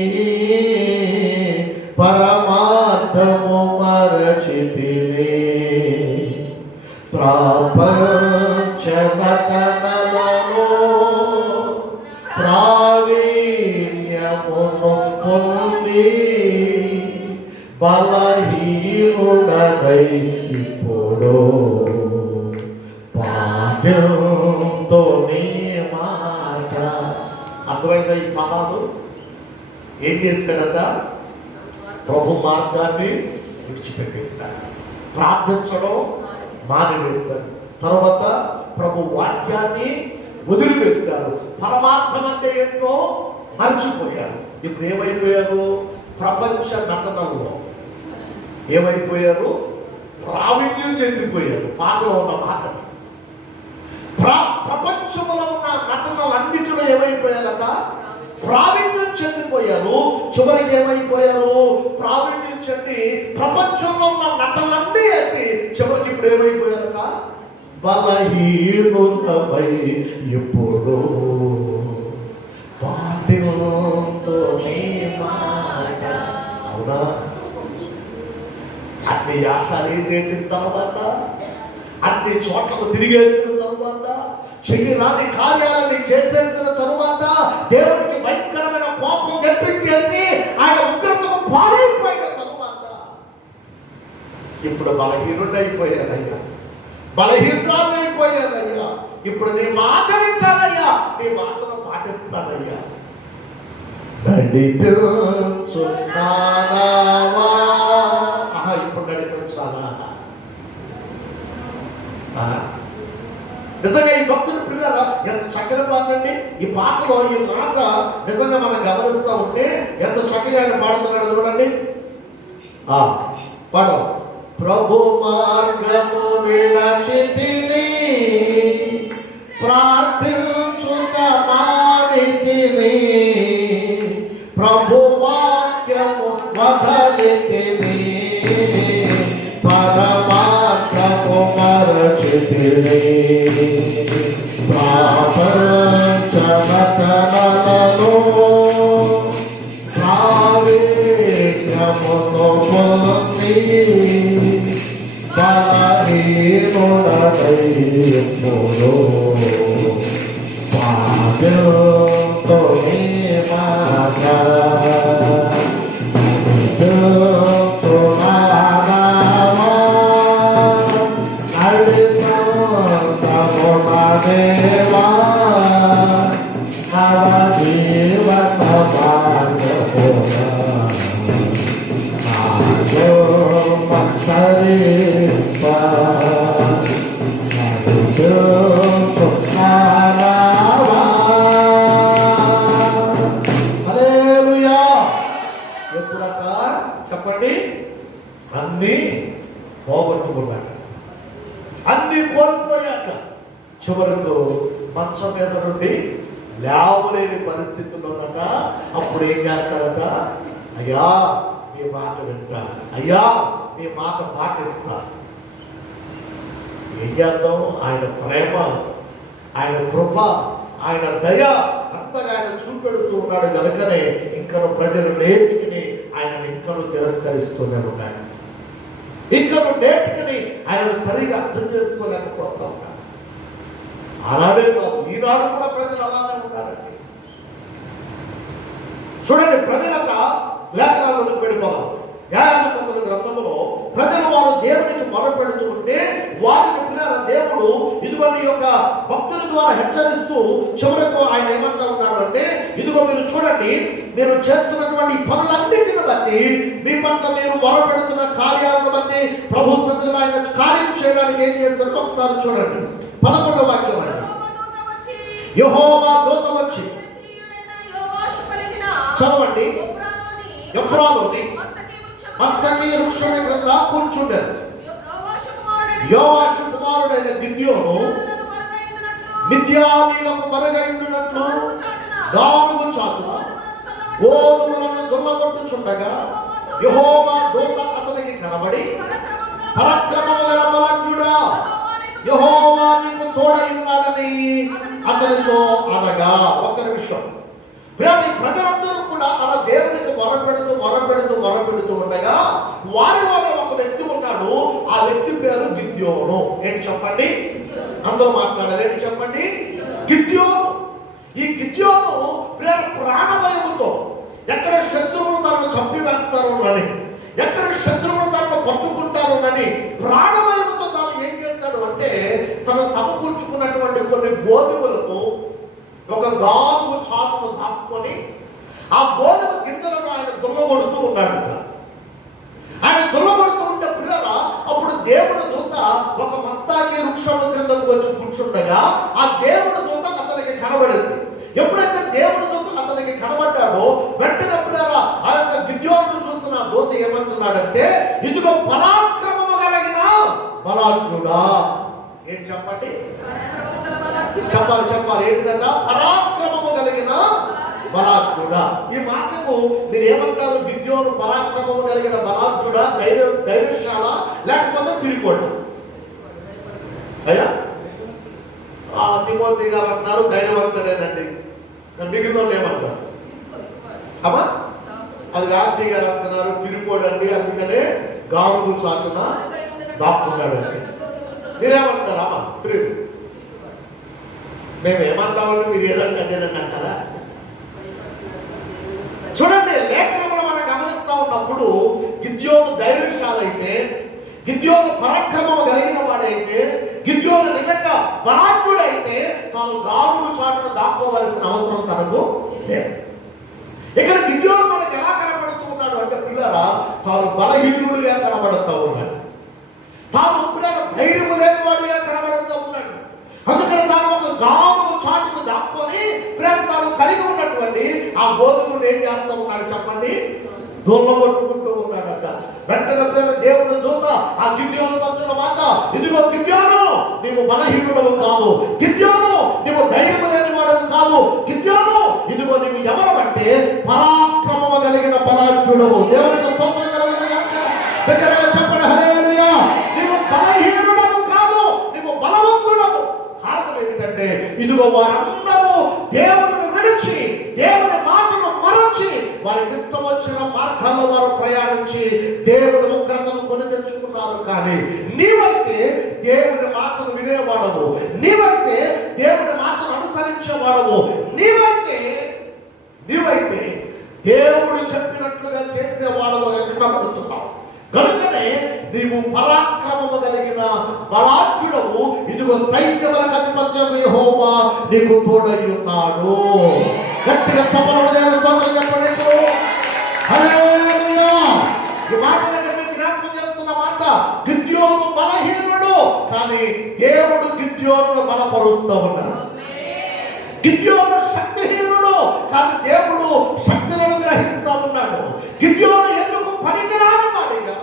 పరమార్థము మరచితిని, ప్రపంచ నటనలను ప్రావీణ్యమును పొంది బలహీనుడనై ఇప్పుడు పాఠంతో నీ మాట. అర్థమైందా? ఈ పదాలు ఏం చేశాడట? ప్రభు మార్గాన్ని విడిచిపెట్టేశాడు, ప్రార్థించడం మానివేశారు, తర్వాత ప్రభు వాక్యాన్ని వదిలివేశారు, పరమార్థం అంటే ఏంటో మర్చిపోయారు. ఇప్పుడు ఏమైపోయారు? ప్రపంచ నటనల్లో ఏమైపోయారు? ప్రావీణ్యం చెందిపోయారు. పాటలో ఉన్న మాటలు ప్రపంచంలో ఉన్న నటనలన్నిటిలో ఏమైపోయారట? ప్రావీణ్యం చెందిపోయారు. చివరికి ఏమైపోయారు? ప్రావీణ్యం చెంది ప్రపంచంలో ఉన్న నటనలన్నీ వేసి చివరికి ఇప్పుడు ఏమైపోయారట? బలహీనులమై ఇప్పుడు పాఠంతో నీ మాట. అవునా? అన్ని యాశాలు వేసేసిన తర్వాత, అన్ని చోట్లకు తిరిగేసిన తరువాత, చెయ్యి రాని కార్యాలన్నీ చేసేసిన తరువాత దేవునికి భయంకరమైన కోపం తెప్పించి చేసి ఆయన ఉగ్రతకు పారైపోయిన తరువాత ఇప్పుడు బలహీనుడైపోయానయ్యా, బలహీనురాలైపోయానయ్యా. ఇప్పుడు నీ మాట వింటానయ్యా, నీ మాటను పాటిస్తానయ్యా. నడిపించున్నావా, ఇప్పుడు నడిపించాలా? నిజంగా ఈ భక్తుని పిల్లలు ఎంత చక్కని పాట అండి. ఈ పాటలో ఈ మాట నిజంగా మనం గమనిస్తూ ఉంటే ఎంత చక్కగా ఆయన పాడుతున్నాడు చూడండి. పాడదాం. ప్రభు మార్గము విడచితిని, ప్రార్థించుట మానితిని, ప్రభు వాక్యము వదలితిని, పరమాత్మము మరచితిని, ప్రాపంచమతనలను ప్రావేక్యమును పొంది బలహీనుడనైయుండు పాదముతో నీ మాట దేవా నవ జీవన మార్గమున నాలో మత్తరిప నడుచుచున్నావా. హల్లెలూయా. ఎప్పుడక్క చెప్పండి, అన్నీ పోగొట్టుకున్నాక, అన్నీ కోల్పోయాక, చివరకు మంచం మీద నుండి లేవలేని పరిస్థితుల్లోనట అప్పుడు ఏం చేస్తారట? అయ్యా నీ మాట వింటా, అయ్యా నీ మాట పాటిస్తా. ఏం చేద్దాం? ఆయన ప్రేమ, ఆయన కృప, ఆయన దయ అంతగా ఆయన చూపెడుతూ ఉన్నాడు కనుకనే ఇంకను ప్రజలు నేటికి ఆయన ఇంకను తిరస్కరిస్తూనే ఉన్నాడు. ఇంకను నేటికి ఆయనను సరిగా అర్థం చేసుకోలేకపోతా ఉన్నాడు. అలానే కాదు, ఈనాడు కూడా ప్రజలు అలానే ఉన్నారండి. చూడండి, ప్రజలక లేఖనాలకు వెళ్ళిపోదాం. న్యాయాధిపతుల గ్రంథములో ప్రజలు వారు దేవునికి మొరపెడుతూ ఉంటే వారిని పిల్లల దేవుడు ఇదిగోండి యొక్క భక్తుల ద్వారా హెచ్చరిస్తూ చివరకు ఆయన ఏమంటా ఉన్నాడు అంటే, ఇదిగో మీరు చూడండి, మీరు చేస్తున్నటువంటి పనులన్నిటిని బట్టి, మీ పట్ల మీరు మొరపెడుతున్న కార్యాలను బట్టి ప్రభు సన్నిధిలో ఆయన కార్యం చేయడానికి ఏం చేస్తాడో ఒకసారి చూడండి. 11వ వాక్యం అండి. యెహోవా దూత వచ్చి, చదవండి, ఎబ్రాలోని మస్తకి వృక్షం క్రింద కూర్చుండారు. యోవాషు కుమారుడైన గిద్యోను మిద్యానీయులకు మరుగైండునట్లు గానుగు చాటున గోధుమలను దున్నగొట్టుచుండగా యెహోవా దూత అతనికి కనబడి, పరాక్రమము గల బలాఢ్యుడా, యెహోవా నీకు తోడై ఉన్నాడని అతనితో అనగా. ఒక నిమిషం, ప్రజలందరూ కూడా అలా దేవునికి మొరపెడుతూ ఉండగా వారిలోనే ఒక వ్యక్తి ఉన్నాడు. ఆ వ్యక్తి పేరు గిద్యోను. ఏంటి చెప్పండి? అందరూ మాట్లాడారు. ఏంటి చెప్పండి? గిద్యోను. ఈ గిద్యోను ప్రాణభయముతో ఎక్కడ శత్రువులు తనను చంపివేస్తారు అని, ఎక్కడ శత్రువులు తనను పట్టుకుంటారు అని ప్రాణభయముతో తాను ఏం చేస్తాడు అంటే, తను సమకూర్చుకున్నటువంటి కొన్ని గోధుమలను ఒక గానుగు చాటును దాక్కుని ఆ గోధుమ గింజలను ఆయన దున్నగొడుతూ ఉన్నాడు. ఆయన దున్నగొడుతూ ఉంటే పిల్లల అప్పుడు దేవుడు దూత ఒక మస్తాకి వృక్షము క్రిందకు వచ్చి కూర్చుండగా ఆ దేవుడు దూత అతనికి కనబడింది. ఎప్పుడైతే దేవుడు దూత అతనికి కనబడ్డాడో వెంటనే పిల్లల ఆ యొక్క గిద్యోనును చూసిన దూత ఏమంటున్నాడంటే, ఇదిగో పరాక్రమము కలిగిన బలాఢ్యుడా. ఏంటి చెప్పండి? చెప్పాలి. ఏంటిదట? పరాక్రమము కలిగిన బలాఢ్యుడా. ఈ మాటకు మీరు ఏమంటారు? గిద్యోను పరాక్రమము కలిగిన బలాఢ్యుడా, ధైర్యశాల, లేకపోతే పిరికోడు? అయ్యా తిమోతి గారు అంటున్నారు ధైర్యవంతుడేనండి. మిగిలిన వాళ్ళు ఏమంటారు? అమ్మా అది గాంధీ గారు అంటున్నారు పిరికోడు అండి, అందుకనే గానుగు చాటున దాక్కున్నాడండి. మీరేమంటారు? అమ్మా స్త్రీలు మేము ఏమంటామంటే మీరు ఏదంటే అదేనండి అంటారా? చూడండి, లేఖనములు మనం గమనిస్తా ఉన్నప్పుడు గిద్యోను ధైర్యశాలైతే, గిద్యోను పరాక్రమము కలిగిన వాడైతే, గిద్యోను నిజంగా బలాఢ్యుడైతే తాను గాను చాటును దాక్కోవలసిన అవసరం తనకు లేదు. ఇక్కడ గిద్యోను మనకు ఎలా కనబడుతూ ఉన్నాడు అంటే పిల్లరా, తాను బలహీనుడిగా కనబడుతూ ఉన్నాడు, తాను పిల్లల ధైర్యము లేని వాడిగా కనబడుతూ ఉన్నాడు. అందుకని తాను ఒక గాను చాటును దాక్కొని పిల్లల తాను కలిగి ఉన్నటువంటి ఆ గోధుమను ఏం చేస్తూ ఉన్నాడు చెప్పండి, దొల్లగొట్టుకుంటూ ఉన్నాడట. వెంటనే దేవుని దూత ఆ గిద్యోను తప్పుతున్న మాట, ఇదిగో గిద్యోను, నీవు బలహీనుడవు కాదు, గిద్యోను నీవు ధైర్యం లేని వాడవు కాదు, గిద్యోను ఇదిగో నీవు ఎవరమంటే పరాక్రమము కలిగిన బలాఢ్యుడవు. దేవునికి స్తోత్రం కలుగును గాక. దగ్గరగా చెప్పండి హల్లెలూయా. నీవు బలహీనుడవు కాదు, నీవు బలవంతుడవు. కారణం ఏమిటంటే ఇదిగో వారందరూ దేవుని విడిచి, దేవుని మాటను మరచి, వారికి ఇష్టం వచ్చిన మార్గాల్లో వారు ప్రయాణించి దేవుని ఉగ్రతను కొని తెచ్చుకున్నారు. కానీ నీవైతే దేవుని మాటను వినేవాడవు, నీవైతే దేవుని మాటను అనుసరించేవాడవు, నీవైతే దేవుడు చెప్పినట్లుగా చేసేవాడవు కనబడుతున్నావు. కనుకనే నీవు పరాక్రమము కలిగిన బలాఢ్యుడవు. ఇదిగో సైన్యములకు అధిపత్యము యెహోవా నీకు తోడై ఉన్నాడు. గట్టిగా చెప్పండి, దేవుని స్తోత్రం చెప్పండి. ఇప్పుడు హల్లెలూయా. ఈ మాట దగ్గర మీకు జ్ఞాపకం చేస్తున్న మాట, గిద్యోను బలహీనుడు, కానీ దేవుడు గిద్యోనును బలపరుస్తూ ఉన్నాడు. గిద్యోను శక్తిహీనుడు, కానీ దేవుడు శక్తులను గ్రహిస్తూ ఉన్నాడు. గిద్యోను ఎందుకు పనికిరాని వాడిగా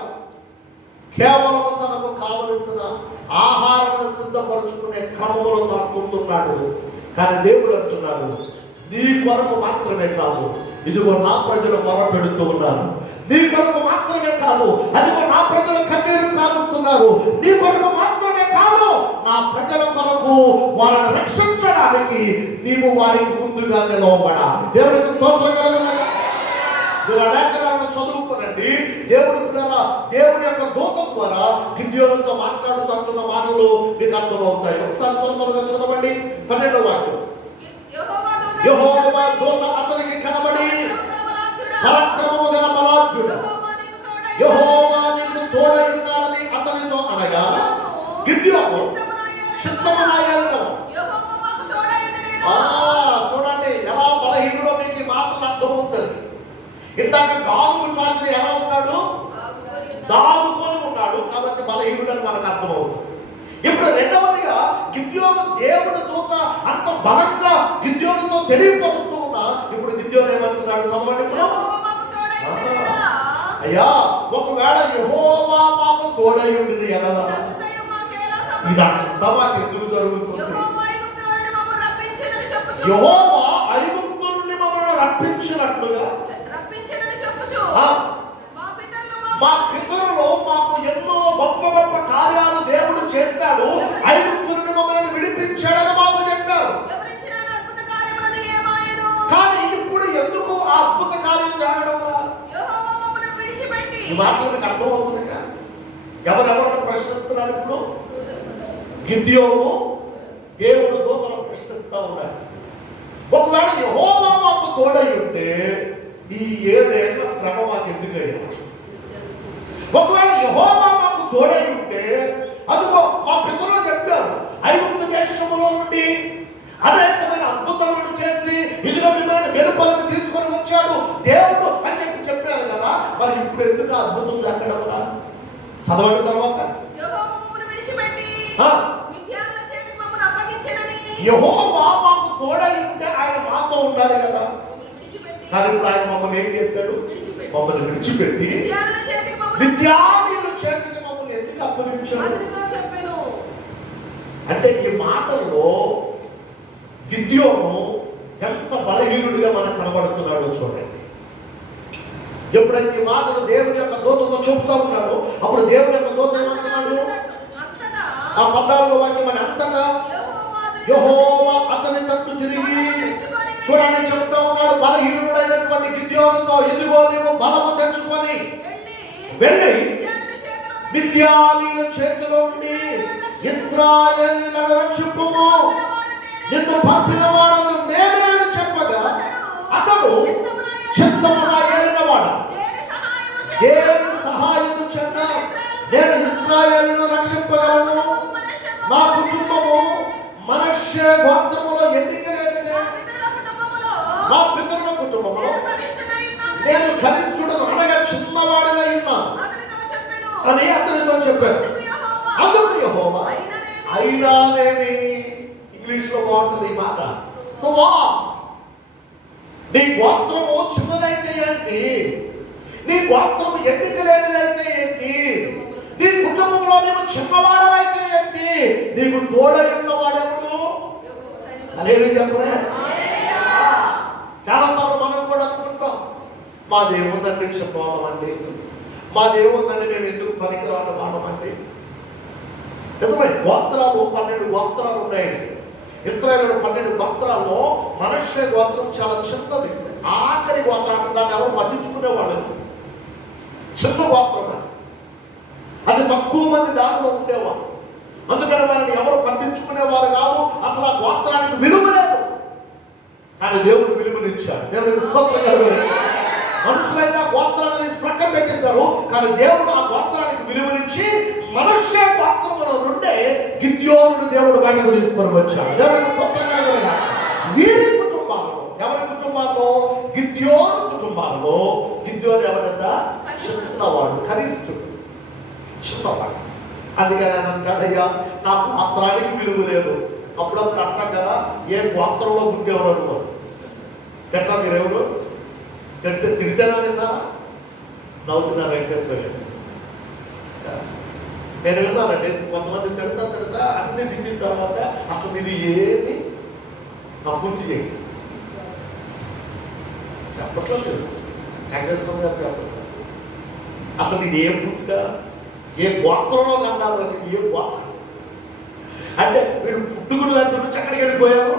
కేవలం తనకు కావలసిన ఆహారమును సిద్ధపరుచుకునే క్రమంలో తాను ముందున్నాడు. కానీ దేవుడు అంటున్నాడు, నీ కొరకు మాత్రమే కాదు, ఇదిగో నా ప్రజలు మొర పెడుతూ ఉన్నారు, నీ కొరకు మాత్రమే కాదు, అదిగో నా ప్రజలు కన్నీరు కారుస్తున్నారు, నీ కొరకు మాత్రమే కాదు, నా ప్రజల కొరకు వారిని రక్షించడానికి నీవు వారికి ముందుగా నిలవబడాలి. దేవునికి స్తోత్రం కలుగును. మీరు లేఖనాలను చదువుకోనండి. దేవుడు పిల్లల దేవుడి యొక్క దూత ద్వారా గిద్యోనుతో మాట్లాడుతున్న మాటలు మీకు అర్థమవుతాయి. ఒకసారి తొందరగా చదవండి 12వ వాక్యం. యెహోవా దూత అతనికి కనబడి, పరాక్రమము గల బలాఢ్యుడా, యెహోవా నీకు తోడై ఉన్నాడని అతనితో అనగా, గిద్యోను చిత్తమునాయను. చూడండి ఎలా బలహీనుడో మీకు ఈ మాటలు అర్థమవుతుంది. ఇందాక గాను చాటుని ఎలా ఉన్నాడు, దాగుకొని ఉన్నాడు, కాబట్టి బలహీనుడు అని మనకు అర్థమవుతుంది. ఇప్పుడు రెండవదిగా గిద్యోను దేవుని దూత అంత బలంగా గిద్యోనుతో తెలియపరుస్తూ ఉన్నా, ఇప్పుడు గిద్యోను ఏమంటున్నాడు చదవండి. ఇప్పుడు అయ్యా, ఒకవేళ యెహోవా మాకు తోడై ఉండిన ఎడల ఇదంతా మాకు ఎందుకు జరుగుతుంది? యెహోవా ఐగుప్తు నుండి మమ్మల్ని రప్పించినట్లుగా మా పితరులు మాకు ఎన్నో గొప్ప గొప్ప కార్యాలు దేవుడు చేశాడు, ఐగుప్తు నుండి మమ్మల్ని విడిపించాడని మాకు చెప్పారు. కానీ ఇప్పుడు ఎందుకు ఆ అద్భుత కార్యం జరగడం? ఈ మాటలు మీకు అర్థమవుతుందిగా. ఎవరెవరు ప్రశ్నిస్తున్నారు? ఇప్పుడు గిద్యోను దేవుడు దూతను ప్రశ్నిస్తా ఉన్నాడు. ఒకవేళ యెహోవా మాకు తోడై ఉంటే ఈ 7 ఏళ్ల శ్రమ మాకు ఎందుకయ్యా? ఒకవేళ యెహోవా మాకు తోడై ఉంటే, అదిగో మా పితరులు చెప్పారు, ఐగుప్తు దేశములో నుండి అనేకమైన అద్భుతములను చేసి ఇదిగో మిమ్మల్ని వెలుపలకు తీసుకొని వచ్చాడు దేవుడు అని చెప్పారు కదా, మరి ఇప్పుడు ఎందుకు అద్భుతం జరగడం? చదవండి తర్వాత. యెహోవా మాకు తోడై ఉంటే ఆయన మాతో ఉండాలి కదా, కానీ ఇప్పుడు ఆయన మమ్మల్ని ఏం చేశాడు? మమ్మల్ని విడిచిపెట్టి విద్యార్థుల చేతికి మమ్మల్ని ఎందుకు అప్పగించాడు? అంటే ఈ మాటల్లో గిద్యోను ఎంత బలహీనుడిగా మనకు కనబడుతున్నాడో చూడండి. ఎప్పుడైతే ఈ మాటలు దేవుని యొక్క దూతతో చెబుతా ఉన్నాడు, అప్పుడు దేవుని యొక్క దూత ఏమంటున్నాడు? ఆ 14వ వాక్యం, అని అంతటా యెహోవా అతని తట్టు తిరిగి, చూడండి చెప్తా ఉన్నాడు బలహీనుడైనటువంటి గిద్యోనుతో, ఇదిగో నీవు బలము తెచ్చుకొని వెళ్ళి మిద్యానీయుల చేతిలో నుండి ఇశ్రాయేలీయులను రక్షింపుము, నిన్ను పంపిన వాడను నేనే అని చెప్పగా, అతడు చిత్తము ఇశ్రాయేలును రక్షింపగలను. నా కుటుంబము మనష్య గోత్రములో ఎన్నిక లేనిదే, నా పితరుల కుటుంబములో నేను కనిష్ఠుడను అనగా చిన్నవాడినై ఉన్నాను అని అతనితో చెప్పాను. అందుకు యెహోవా అయినానేమి, ఇంగ్లీష్ లో బాగుంటుంది ఈ మాట, సో నీ గోత్రము చిన్నదైతే ఏంటి, నీ గోత్రము ఎన్నిక లేనిదైతే ఏంటి, నీ కుటుంబంలో నీవు చిన్నవాడవైతే ఏంటి, నీకు తోడై ఉన్నవాడెవడు? అలేలు చెప్పరే. చాలాసార్లు మనం కూడా అనుకుంటాం, మా దేవుందండి చిన్నవాళ్ళమండి, మా దేవుందండి మేము ఎందుకు పనికిరాని వాళ్ళమండి. నిజమే, గోత్రాలు 12 గోత్రాలు ఉన్నాయండి. ఇశ్రాయేలు 12 గోత్రాల్లో మనష్య గోత్రం చాలా చిన్నది, ఆఖరి గోత్రం. అసలు దాన్ని ఎవరు పట్టించుకునేవాళ్ళు, చిన్న గోత్రం అది తక్కువ మంది దానిలో ఉండేవారు. అందుకని వాళ్ళని ఎవరు పట్టించుకునేవారు కాదు. అసలు ఆ గోత్రానికి విలువ లేదు, కానీ దేవుడు విలువనిచ్చాడు. దేవుడికి స్తోత్రం కలుగుతుంది. మనుషులైతే ఆ గోత్రాన్ని తీసి ప్రక్కన పెట్టేశారు, కానీ దేవుడు ఆ గోత్రానికి విలువనిచ్చి మనుష్య గోత్రములో నుండే గిద్యోనుడు దేవుడు బయటకు తీసుకొని వచ్చాడు. దేవుడికి స్తోత్రం కలుగుతుంది. వీరి కుటుంబాలలో, ఎవరి కుటుంబాల్లో? గిద్యోను కుటుంబాల్లో. గిద్యోను ఎవరంట? చిన్నవాడు, కనిష్ఠుడు, చిన్నవాడు. అందుకని ఆయన అంటాడు, అయ్యా నా గోత్రానికి విలువ లేదు. అప్పుడప్పుడు అంటాం కదా, ఏ గోత్రంలో పుట్టేవారు అనుకోరు. ఎట్లా మీరెవరు తిడితేనా విన్నా? నవ్వుతున్నారు వెంకటేశ్వర గారు. నేను విన్నానండి, కొంతమంది తిడతా అన్ని తిట్టిన తర్వాత అసలు మీరు ఏమి పూర్తి చేయండి చెప్పట్లేదు. వెంకటేశ్వర గారు చెప్పట్లేదు. అసలు ఇది ఏ పుట్టుక, ఏ గోత్రంలో కన్నారు అని. ఏ గోత్రం అంటే వీడు పుట్టుకున్న దగ్గర నుంచి ఎక్కడికి వెళ్ళిపోయారు?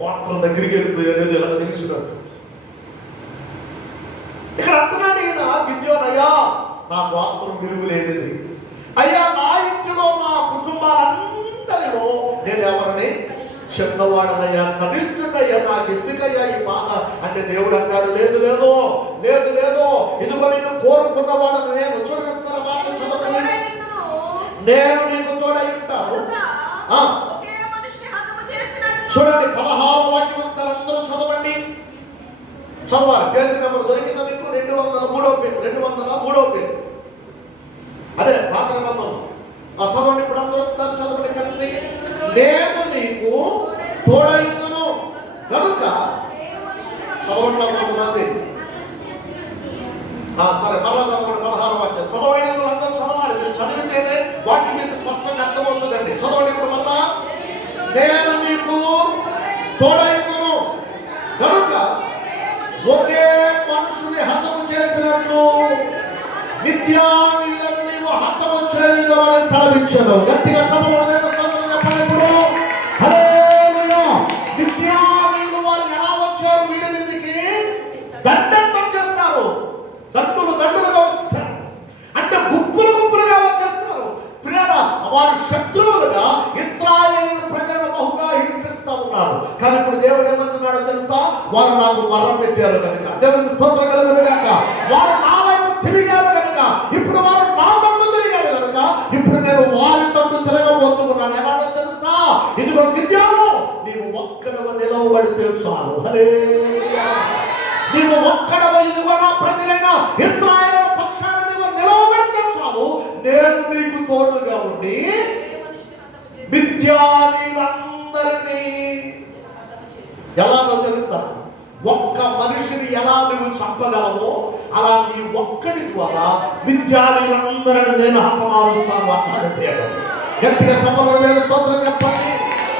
గోత్రం దగ్గరికి వెళ్ళిపోయారు, ఏదో ఇలా తెలిసినట్టు. ఇక్కడ అంటున్నాడు ఈయన గిద్యోను, అయ్యా నా గోత్రం విలువ లేనిది, అయ్యా నా ఇంటిలో నా కుటుంబాలందరిలో నేను ఎవరిని? చిన్నవాడనయ్యా, కనిష్ఠుడయ్యా, నాకు ఎందుకయ్యా ఈ బాధ అంటే దేవుడు అంటాడు, లేదు లేదు లేదు లేదు, ఇదిగో నిన్ను కోరుకున్నవాడని నేను. చూడండి ఒకసారి మాట చదవండి. నేను నీకు తోడై ఉంటాను. చూడండి 16వ వాక్యం ఒకసారి అందరూ చదవండి. చదవాలి. పేజీ నెంబర్ దొరికిందా మీకు? 203వ పేజీ. అదే పాత నిబంధనలు. చదవండి ఇప్పుడు అందరూ ఒకసారి చదవండి కలిసి. నేను నీకు తోడైందును కనుక. చదవండి కొంతమంది. సరే మరలా చదవండి 16వ వాక్యం. చదవైన అందరూ చదవాలి. మీరు చదివితేనే వాక్యం మీకు స్పష్టంగా అర్థమవుతుందండి. చదవండి ఇప్పుడు మళ్ళా. నేను నీకు తోడైందును కనుక ఒకే మనుషుని హతము చేసినట్లు మిద్యానీయులను నీవు హతము చేయదమని సెలవిచ్చాను. గట్టిగా చదవండి. ఇప్పుడు హల్లెలూయా. మిద్యానీయులు వాళ్ళు ఎలా వచ్చారు? వీరి మీదకి దండెత్తం చేస్తారు, దండులుగా వచ్చేసారు. అంటే గుంపులుగా వచ్చేస్తారు. ప్రియరా, వారు శత్రువులుగా ఇశ్రాయేలు ప్రజలను బహుగా హింసిస్తూ ఉన్నారు. కానీ ఇప్పుడు దేవుడు ఏమంటున్నాడో తెలుసా? వారు నాకు మర్ర పెట్టారు కనుక, దేవుడికి స్తోత్రం కలుగును గాక. వారు నా వైపు తిరిగారు కనుక, ఇప్పుడు వారు నా తట్టు తిరిగారు కనుక, ఇప్పుడు నేను వారి తట్టు తిరగబోతున్నాను. ఏమన్నా తెలుసా? ఇదిగో గిద్యోను, నీవు ఒక్కడవ నిలవబడితే చాలు. హల్లెలూయా. నీవు ఒక్కడవ, ఇదిగో నా ప్రజలైన ఇశ్రాయేలు పక్షాన నీవు నిలవబడితే చాలు, నేను నీకు తోడుగా ఉండి మిద్యానీయులందరినీ. ఎలాగో తెలుసా? ఒక్క మనిషిని ఎలా నువ్వు చంపగలవో అలా నీ ఒక్కడి ద్వారా మిద్యానీయులందరినీ నేను హతమారుస్తాను అన్నాడు దేవుడు. గట్టిగా చెప్పబడలేదు. స్తోత్రం చెప్పండి.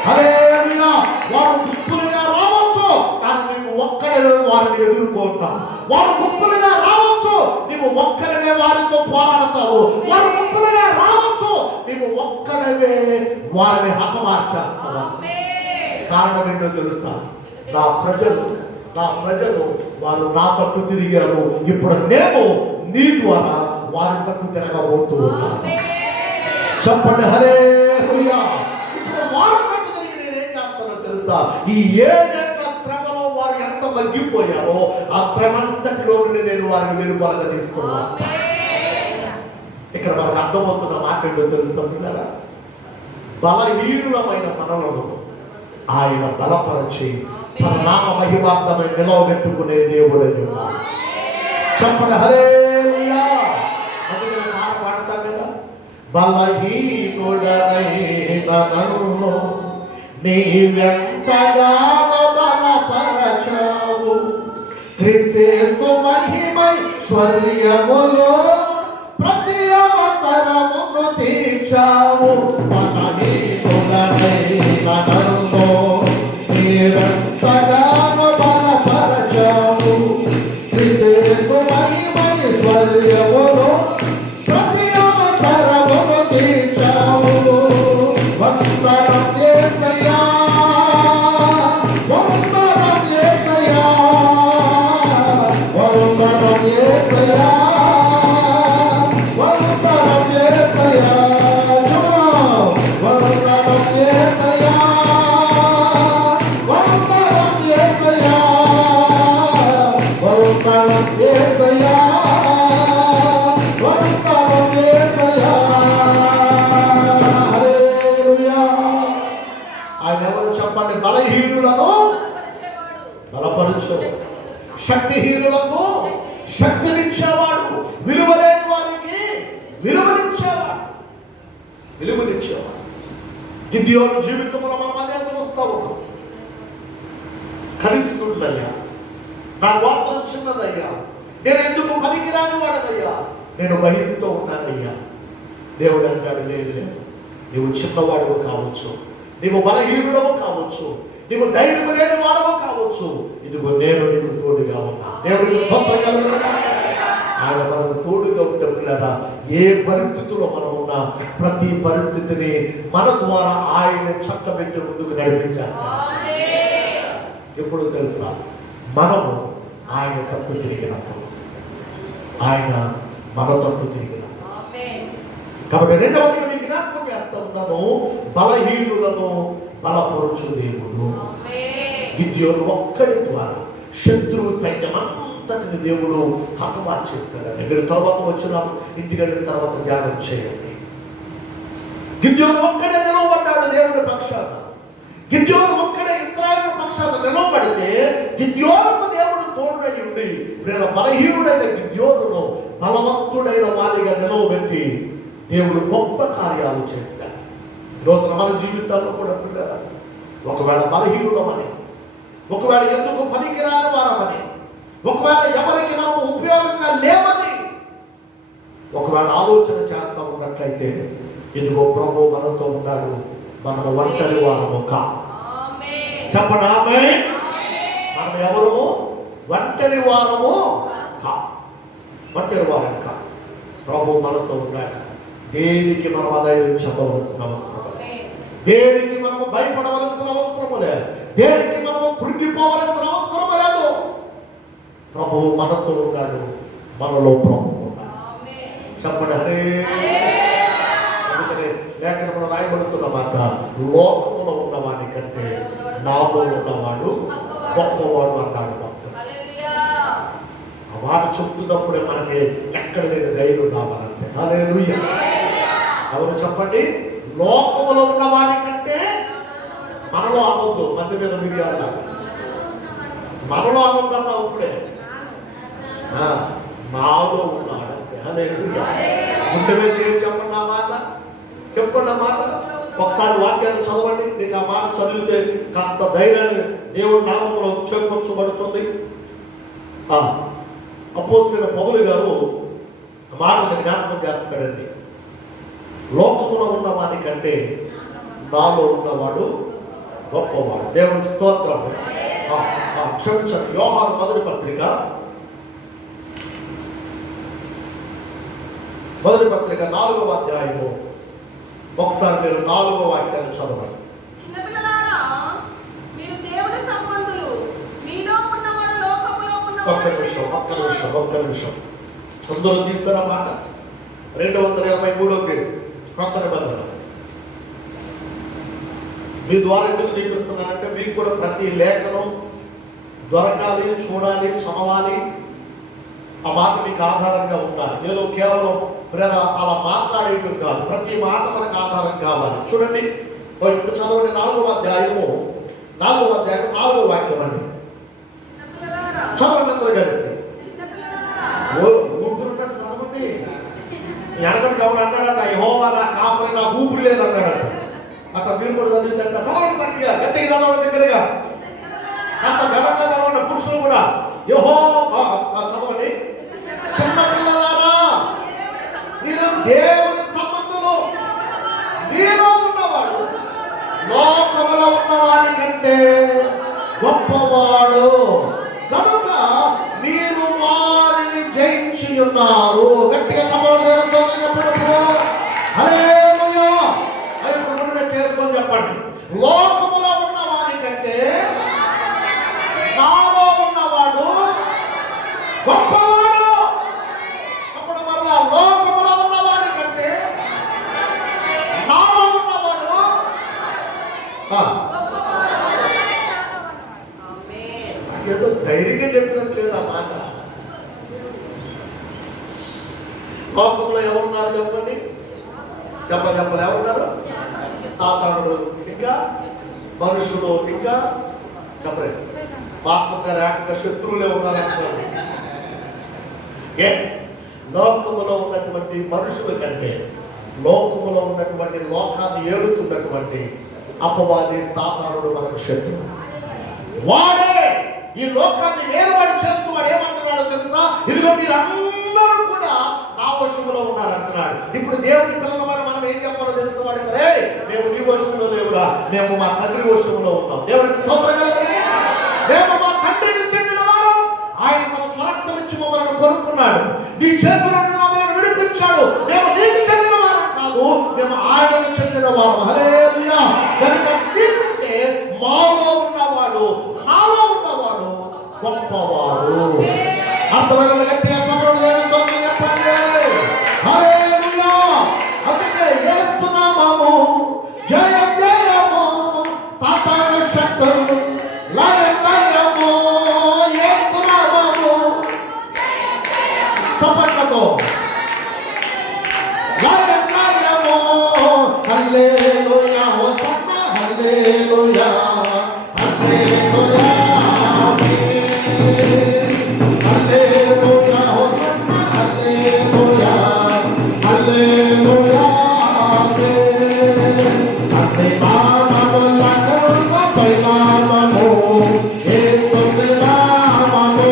హల్లెలూయా. వారు గుంపులుగా రావచ్చు, కానీ నీవు ఒక్కడే వారిని ఎదుర్కొంటావు. వారు గుంపులుగా రావచ్చు, నీవు ఒక్కరివే వారితో పోరాడతావు. వారు గుంపులుగా రావచ్చు, నీవు ఒక్కడవే వారిని హతమార్చేస్తావు. కారణం ఏంటో తెలుసా? నా ప్రజలు వారు నా తట్టు తిరిగారు. ఇప్పుడు నేను నీ ద్వారా వారి తట్టు తిరగబోతూ ఉన్నాను. చెప్పండి హల్లెలూయా. ఇప్పుడు వారి తట్టు తిరిగి నేనేం చేస్తానో తెలుసా? ఈ 7 ఏళ్ల శ్రమలో వారు ఎంత మగ్గిపోయారో ఆ శ్రమ అంతటిలో నుండి నేను వారిని వెలుపలగా తీసుకొని వస్తాను. ఇక్కడ మనకు అర్థమవుతున్న మాట ఏంటో తెలుసా పిల్లరా? బలహీనులమైన మనలను ఆయన బలపరచి తన నామ మహిమార్థమై నిలవబెట్టుకునే దేవుడై ఉన్నాడు. చెప్పండి హల్లెలూయా. అందుకని మాట పాడతాం కదా, బలహీనుడనైన నన్ను నీవెంతగానో బలపరచావు, క్రీస్తు మహిమైశ్వర్యములో ప్రతి అవసరమును తీర్చావు. బలహీనుడనైన నన్ను నీవెంతగానో బలపరచావు, క్రీస్తు మహిమైశ్వర్యములో ప్రతి అవసరమును తీర్చావు. వందనం యేసయ్యా, వందనం యేసయ్యా, వందనం యేసయ్యా, వందనం యేసయ్యా, వందనం యేసయ్యా, వందనం యేసయ్యా, వందనం యేసయ్యా, వందనం యేసయ్యా. ఆయన ఎవరు చెప్పండి? బలహీనులను బలపరచు, శక్తిహీనులకు శక్తినిచ్చేవాడు, విలువలేని వారికి విలువనిచ్చేవాడు. గిద్యోను జీవితంలో మనం అదే చూస్తా ఉన్నాం. కనిష్ఠుడయ్యా, నా గోత్రం చిన్నదయ్యా, నేను ఎందుకు పనికిరాని వాడదయ్యా, నేను భయంతో ఉన్నానయ్యా. దేవుడు అంటాడు, లేదు లేదు, నీవు చిన్నవాడువు కావచ్చు, నీవు బలహీనుడవు కావచ్చు, నీవు ధైర్యం లేని వాడవు కావచ్చు, ఇదిగో నేను నీకు తోడుగా ఉన్నా. దేవుడికి స్తోత్రం కలుగునుగాక. ఆయన మనకు తోడుగా ఉంటే పిల్లరా, ఏ పరిస్థితుల్లో మనం ఉన్నా ప్రతి పరిస్థితిని మన ద్వారా ఆయన చక్కబెట్టి ముందుకు నడిపించేస్తాం. ఎప్పుడు తెలుసా? మనము ఆయన తప్పు తిరిగినప్పుడు, ఆయన మన తప్పు తిరిగినప్పుడు. కాబట్టి రెండవదిగా మీకు జ్ఞాపకం చేస్తా ఉన్నాను, బలహీనులను బలపరచు దేవుడు. గిద్యోను ఒక్కడి ద్వారా శత్రువు సైన్యం అంతటిని దేవుడు హతమార్చేస్తాడని మీరు తర్వాత వచ్చిన ఇంటికి వెళ్ళిన తర్వాత ధ్యానం చేయండి. గిద్యోను ఒక్కడే నిలవబడ్డాడు దేవుడి పక్షాన. గిద్యోను ఒక్కడే ఇశ్రాయేలు పక్షాన నిలవబడితే గిద్యోనుకు దేవుడు తోడై ఉండి బలహీనుడైన గిద్యోనును బలవంతుడైన వారిగా నిలవబెట్టి దేవుడు గొప్ప కార్యాలు చేశాడు. ఈ రోజున మన జీవితాల్లో కూడా పిల్లరా, ఒకవేళ బలహీనులమని, ఒకవేళ ఎందుకు పనికిరాని వారమని, ఒకవేళ ఎవరికి మనం ఉపయోగంగా లేవని ఒకవేళ ఆలోచన చేస్తూ ఉన్నట్లయితే, ఇదిగో ప్రభు మనతో ఉన్నాడు, మనం ఒంటరి వారము కా. చెప్పండి ఆమేన్. మనం ఎవరము? ఒంటరి వారము కా. ఒంటరి వారం కా. ప్రభు మనతో ఉన్నాడు. దేనికి మనం అధైర్యం చెప్పవలసిన అవసరం లేదు, దేనికి మనము భయపడవలసిన అవసరం లేదు, దేనికి మనము కృంగిపోవలసిన అవసరం లేదు. ప్రభువు మనతో ఉన్నాడు, మనలో ప్రభువు ఉన్నాడు. చెప్పండి హల్లెలూయా. అందుకనే లేఖనంలో రాయబడుతున్న మాట, లోకములో ఉన్నవాని కంటే నాలో ఉన్నవాడు గొప్పవాడు అన్నాడు భక్తుడు. ఆ మాట చెప్తున్నప్పుడే మనకి ఎక్కడ లేని ధైర్యం రావాలంటే. హల్లెలూయా. ఎవరు చెప్పండి? లోకములో ఉన్న వారి కంటే మనలో అనొద్దు, మంది మీద మిరియాలు మనలో అనొద్దన్నా ఇప్పుడే నాలో ఉన్నాడంటే. హల్లెలూయా. గుండె మీద చేసి చెప్పండి ఆ మాట, చెప్పండి ఆ మాట. ఒకసారి వాక్యాన్ని చదవండి, మీకు ఆ మాట చదివితే కాస్త ధైర్యాన్ని దేవుడి నామములో చేకూర్చబడుతుంది. అపోస్తలుడైన పౌలు గారు మాటను జ్ఞాపకం చేస్తాడండి. లోకములో ఉన్నవాని కంటే నాలో ఉన్నవాడు గొప్పవాడు. దేవునికి స్తోత్రం. క్షమించండి, యోహాను మొదటి పత్రిక 4వ అధ్యాయము ఒకసారి మీరు 4వ వాక్యాన్ని చదవండి. ఒక్క నిమిషం అందరూ తీస్తారా మాట? 223వ కేసు కొత్త నిబంధన. మీ ద్వారా ఎందుకు చూపిస్తున్నానంటే, మీకు కూడా ప్రతి లేఖనం దొరకాలి, చూడాలి, చదవాలి. ఆ మాట మీకు ఆధారంగా ఉండాలి. ఏదో కేవలం అలా మాట్లాడేయటం కాదు, ప్రతి మాట మనకు ఆధారం కావాలి. చూడండి, ఇప్పుడు చదవండి 4వ అధ్యాయము 4వ వాక్యం అండి. చదవండి అందరూ కలిసి. ఊపిరిన్నట్టు చదవండి. వెనకటి గౌడు అన్నాడట, యెహోవా నా కాపరి, నాకు ఊపిరి లేదు అన్నాడట. అట్లా మీరు కూడా చదివిందంట. చదవండి చక్కగా, గట్టిగా చదవండి, దగ్గరగా కాస్త బలంగా చదవండి. పురుషులు కూడా యెహోవా చదవండి. చిన్న పిల్లలారా, మీరు దేవుని సంబంధులు, మీలో ఉన్నవాడు లోకములో ఉన్నవాడి కంటే గొప్పవాడు కనుక మీరు వారిని జయించి ఉన్నారు. గట్టిగా చదవండి. చెప్పినప్పుడు హల్లెలూయా చేసుకొని చెప్పండి. లోకములో ఉన్నవాడి కంటే నాలో ఉన్నవాడు గొప్పవాడు. అప్పుడు మళ్ళా లోకములో ఉన్నవాడి కంటే నాలో ఉన్నవాడు ఏదో ధైర్యంగా చెప్పినట్లేదు ఆ మాట. లోకంలో ఎవరున్నారు చెప్పండి. చెప్పలు ఎవరున్నారు? సాతానుడు, ఇంకా మనుషులు, ఇంకా చెప్పలేదు. మాస్టర్ గారు ఏకంగా శత్రువులే ఉన్నారంటున్నారు. ఎస్, లోకములో ఉన్నటువంటి మనుషుల కంటే లోకములో ఉన్నటువంటి లోకాన్ని ఏలుతున్నటువంటి అపవాది సాతానుడు మనకు శత్రువు. వాడే ఈ లోకాన్ని వేరువాడు చేస్తూ వాడు ఏమంటున్నాడో తెలుసా? ఇదిగో మీరందరూ కూడా నా వశములో ఉన్నారంటున్నాడు. ఇప్పుడు దేవుని పిల్లలమైన మనం ఏం చెప్పాలో తెలుసు? వాడికి రే, మేము నీ వశంలో లేవురా, మేము మా తండ్రి వశంలో ఉన్నాం. దేవునికి స్తోత్రం కలుగుగాక. మేము మా తండ్రికి చెందిన వారు. ఆయన తన స్వరక్తం ఇచ్చి మమ్మల్ని కొనుక్కున్నాడు. నీ చేతుల నుండి మమ్మల్ని విడిపించాడు. మేము నీకు చెందిన వారం కాదు, మేము ఆయనకు చెందిన వారు. హల్లెలూయా. కనుక నీకంటే మాలో ఉన్నవాడు, నాలో ఉన్నవాడు గొప్పవాడు. అర్థమైన గట్టిగా చెప్పండి. దేవుని చెప్పండి. హల్లెలూయా. అందుకే యేసు నామము జయం జయము, సాతాను శక్తులు లయం లయము. యేసు నామము చప్పట్లతో లయం లయము. హల్లెలూయా. హోసన్నా. హల్లెలూయా. హల్లెలూయా. హల్లెలూయా. హోసన్నా. హల్లెలూయా. హల్లెలూయా. అన్ని నామముల కన్నా పైనామము యేసు నామము.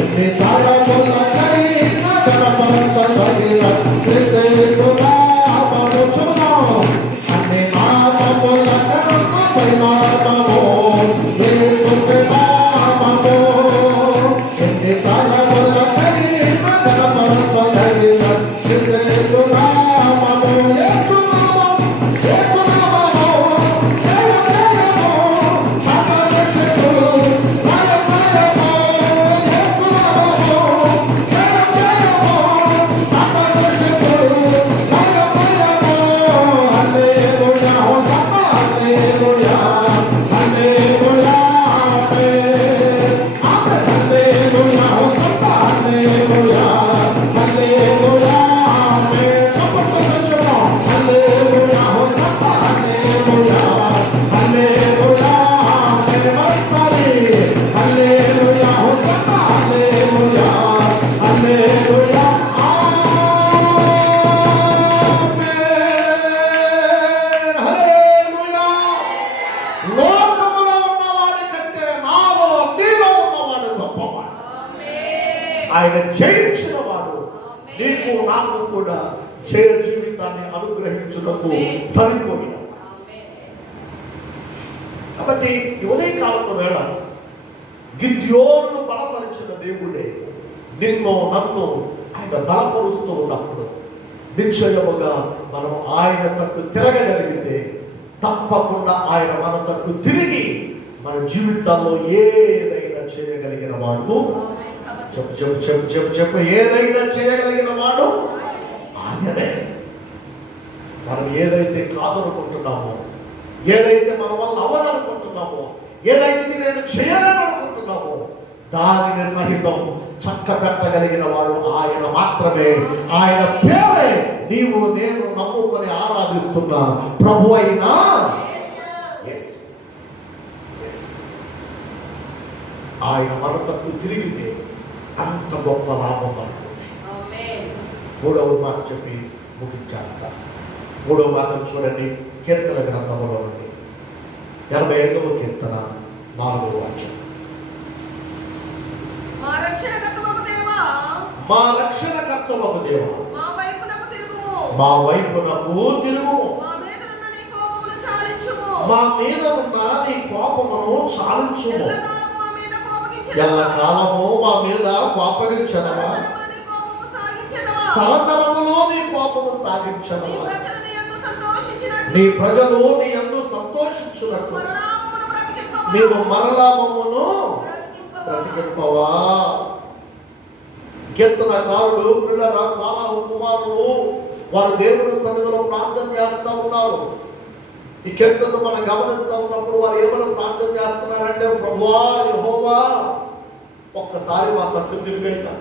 ఎన్ని తరముల కైనా గణపరచబడిన యేసు నామము. చూద్దాం. అన్ని నామముల కన్నా పైనామము యేసు నామము. ఎన్ని తరముల కైనా గణపరచబడిన యేసు నామము. యేసు ఆయన జయించిన వాడు నీకు నాకు కూడా జయ జీవితాన్ని అనుగ్రహించుటకు సరిపోయిన. కాబట్టి ఉదయకాలంలో వేళ గిద్యోనును బలపరిచిన దేవుడే నిన్ను నన్ను ఆయన బలపరుస్తూ ఉన్నప్పుడు నిశ్చయముగా మనం ఆయన తట్టు తిరగగలిగితే తప్పకుండా ఆయన మన తట్టు తిరిగి మన జీవితాల్లో ఏదైనా చేయగలిగిన వాడు. చెప్పు చెప్పు చెప్పు చెప్పు చెప్పు ఏదైనా చేయగలిగిన వాడు ఆయనే. మనం ఏదైతే కాదనుకుంటున్నామో, ఏదైతే మన వల్ల అవదనుకుంటున్నామో, ఏదైతే నేను చేయలేననుకుంటున్నామో దానిని సహితం చక్కబెట్టగలిగిన వాడు ఆయన మాత్రమే. ఆయన పేరే నీవు నేను నమ్ముకొని ఆరాధిస్తున్న ప్రభు అయినా ఆయన మన తప్పు తిరిగితే అంత గొప్ప లాభం అనుకుంది. మూడవ మాట చెప్పి ముగించేస్తా. మూడవ మాట చూడండి, కీర్తన గ్రంథంలో నుండి 85వ కీర్తన 4వ వాక్యం. మా రక్షణకర్తవగు దేవా, మా రక్షణకర్తవగు దేవా, మా వైపునకు తిరుగుము, మా వైపునకు తిరుగుము, మా మీదనున్న నీ కోపమును చాలించుము, మా మీద ఉన్న నీ కోపమును చాలించుము. ఎల్లకాలము మా మీద కోపగించెదవా, ఎల్లకాలము మా మీద కోపగించెదవా, తరతరములు నీ కోపము సాగించెదవా, తరతరములో నీ కోపము సాగించెదవా, నీ ప్రజలు నీ యందు సంతోషించినట్లు, నీ ప్రజలు నీ యందు సంతోషించునట్లు మరణామమును బ్రతికింపవా, నీవు మరలా మమ్మును బ్రతికింపవా. బ్రతికింపవా. కీర్తనకారుడు పిల్లల కాలాహు కుమారులు వారు దేవుని సన్నిధిలో ప్రార్థన చేస్తూ ఉన్నారు. ఈ కీర్తనను మనం గమనిస్తూ ఉన్నప్పుడు వారు ఏమైనా ప్రార్థన చేస్తున్నారంటే, ప్రభువా యెహోవా ఒక్కసారి మా తట్టు తిరిగయ్యా,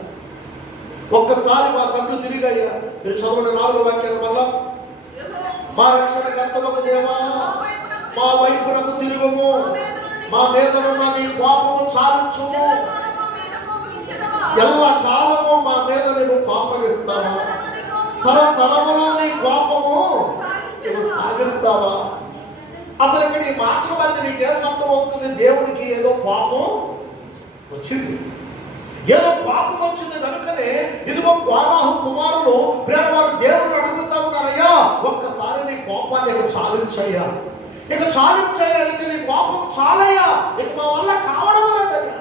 ఒక్కసారి మా తట్టు తిరిగయ్యా. మీరు చదవండి 4వ వాక్యాన్ని వల్ల, మా రక్షణకర్తవగు దేవా, మా వైపునకు తిరుగుము, మా మీదనున్న నీ కోపము చాలించుము. ఎల్ల కాలము మా మీద నీవు కోపగిస్తావా, తరతరములో నీ కోపము నువ్వు సాగిస్తావా. అసలు ఇక్కడ ఈ మాటలు బట్టి నీకేం అర్థమవుతుంది? దేవుడికి ఏదో కోపం వచ్చింది, ఏదో పాపం వచ్చింది కనుకనే ఇదిగో కోరాహు కుమారులు వారు దేవుడు అడుగుతా ఉన్నారయ్యా, ఒక్కసారి నీ కోపాన్ని ఇక చాలించయ్యా, ఇక చాలించయ్యా, ఇక నీ కోపం చాలయ్యా, ఇక మా వల్ల కావడం లేదయ్యా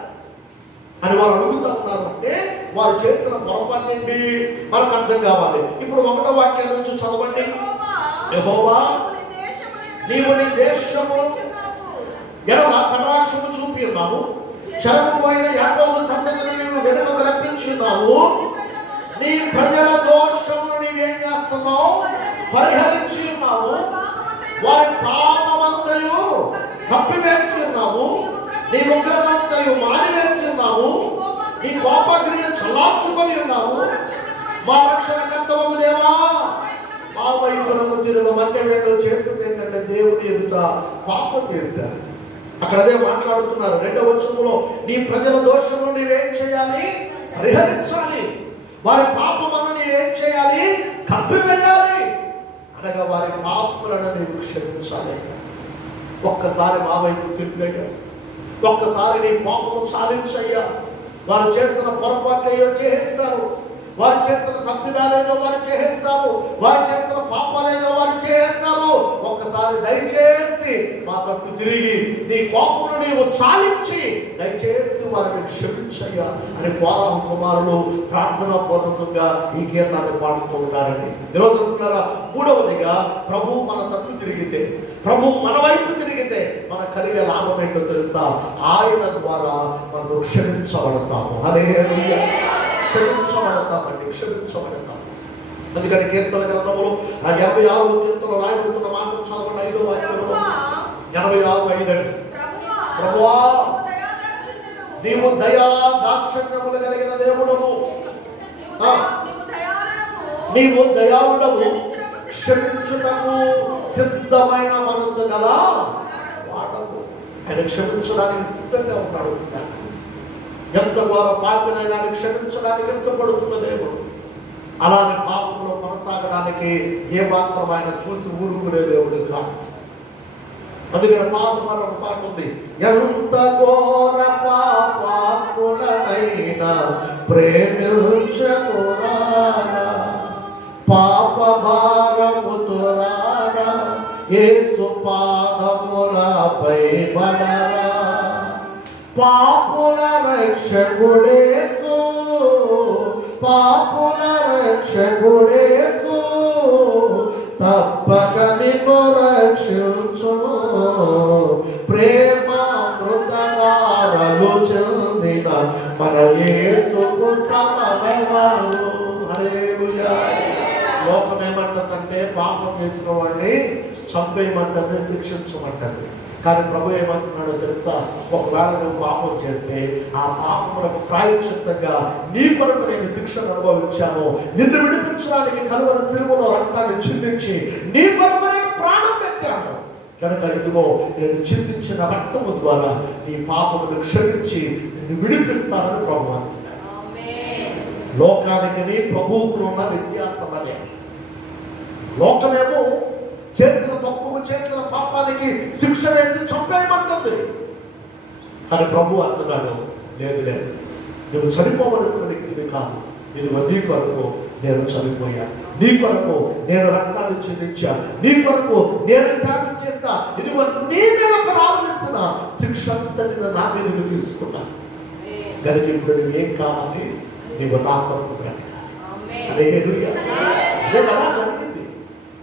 అని వారు అడుగుతా ఉన్నారు. అంటే వారు చేసిన పొరపాటు ఏంటి మనకు అర్థం కావాలి. ఇప్పుడు 1వ వాక్యం నుంచి చదవండి. యెహోవా నీవు నీ దేశము ఎడల కటాక్షము చూపి ఉన్నావు, చెరకుపోయిన యాకోబు సంతతిని నీవు వెనుకకు రప్పించి ఉన్నావు, నీ ప్రజల దోషమును నీవేం చేస్తున్నావు, పరిహరించి ఉన్నావు, వారి పాపమంతయు కప్పివేసి ఉన్నావు, నీ ఉగ్రతంతయు మానివేసి ఉన్నావు, నీ కోపాగ్నిని చల్లార్చుకొని ఉన్నావు. మా రక్షణకర్తవగు దేవా, మా వైపునకు తిరగమంటే వీళ్ళు చేసింది ఏంటంటే దేవుని ఎదుట పాపం చేశారు. అక్కడ అదే మాట్లాడుతున్నారు 2వ వచనంలో, నీ ప్రజల దోషము నీవేం చేయాలి, పరిహరించాలి, వారి పాపమును నీవేం చేయాలి, కప్పివేయాలి, అనగా వారి పాపములను నీవు క్షమించాలి. ఒక్కసారి మా వైపు తిరిగయ్యా, ఒక్కసారి నీ కోపము చాలించయ్యా. వారు చేసిన పొరపాట్లు ఏదో చేసేస్తారు, వారు చేసిన తప్పిదాలేదో వారు చేసేస్తారు, వారు చేసిన పాపాలేదో వారు చేసేస్తారు. ఒక్కసారి దయచేసి మా తప్పు తిరిగి నీ కోపమును నీవు చాలించి దయచేసి వారిని క్షమించయ్యా అని కోరాహు కుమారులు ప్రార్థనా పూర్వకంగా ఈ గీతాన్ని పాడుతూ ఉన్నారని ఈరోజు అంటున్నారా. 3వదిగా ప్రభు మన తప్పు తిరిగితే, ప్రభు మన వైపు తిరిగితే మనకు కలిగే లాభం ఏంటో తెలుసా? ఆయన ద్వారా మనం క్షమించబడతాము. హల్లెలూయా. క్షమించబడతామండి, క్షమించబడతాం. అందుకని కీర్తన గ్రంథంలో 86వ కీర్తనలో రాయబడుతున్న మాట చదవండి. 5వ వాక్యంలో 86:5 అండి. ప్రభువా నీవు దయా దాక్షిణ్యములు కలిగిన దేవుడవు, నీవు దయాళుడవు, క్షమించుటకు సిద్ధమైన మనసు గల వాడవు. ఆయన క్షమించడానికి సిద్ధంగా ఉన్నాడు. ఎంత ఘోర పాపినైనా క్షమించడానికి ఇష్టపడుతున్న దేవుడు. అలానే పాపంలో కొనసాగడానికి ఏ మాత్రం ఆయన చూసి ఊరుకునే దేవుడు కాదు. అందుకని మరొక పాట ఉంది, ఎంత ఘోర పాపాత్ముడనైనా ప్రేమించకురా, పాప భారముతో రారా, యేసు పాదములపై పడరా, పాపుల రక్షకుడేసు, పాపుల రక్షకుడేసు, తప్పక నిన్ను రక్షించు, ప్రేమామృతగారలు చెందిన మన యేసుకు సమమెవరు. హల్లెలూయా. లోకం ఏమంటుందంటే పాపం చేసిన వాడిని చంపేయమంటుంది, శిక్షించమంటుంది. కానీ ప్రభు ఏమంటున్నాడో తెలుసా? ఒకవేళ నువ్వు పాపం చేస్తే ఆ పాపములకు ప్రాయశ్చిత్తంగా నీ కొరకు నేను శిక్షను అనుభవించాను. నిన్ను విడిపించడానికి కలువరి శిలువలో రక్తాన్ని చిందించి నీ కొరకు నేను ప్రాణం పెట్టాను కనుక ఇదిగో నేను చిందించిన రక్తము ద్వారా నీ పాపమును క్షమించి నిన్ను విడిపిస్తానని ప్రభు అంటున్నాడు. లోకానికి ప్రభువుకు ఉన్న వ్యత్యాసం అదే. లోకమేమో చేసిన తప్పుకు చేసిన పాపానికి శిక్ష వేసి చంపేయమంటుంది. అని ప్రభు అంటున్నాడు, లేదు లేదు, నువ్వు చనిపోవలసిన వ్యక్తివి కాదు. ఇదిగో నీ కొరకు నేను చనిపోయా, నీ కొరకు నేను రక్తాన్ని చిందించా, నీ కొరకు నేను త్యాగం చేస్తా. ఇదిగో నీ మీదకు రావలసిన శిక్ష అంతటిని నా మీదకు తీసుకున్నా కనుక ఇప్పుడు నువ్వేం కావాలి? నీవు నా కొరకు బ్రతకాలి. హల్లెలూయా. అదే కదా జరిగింది.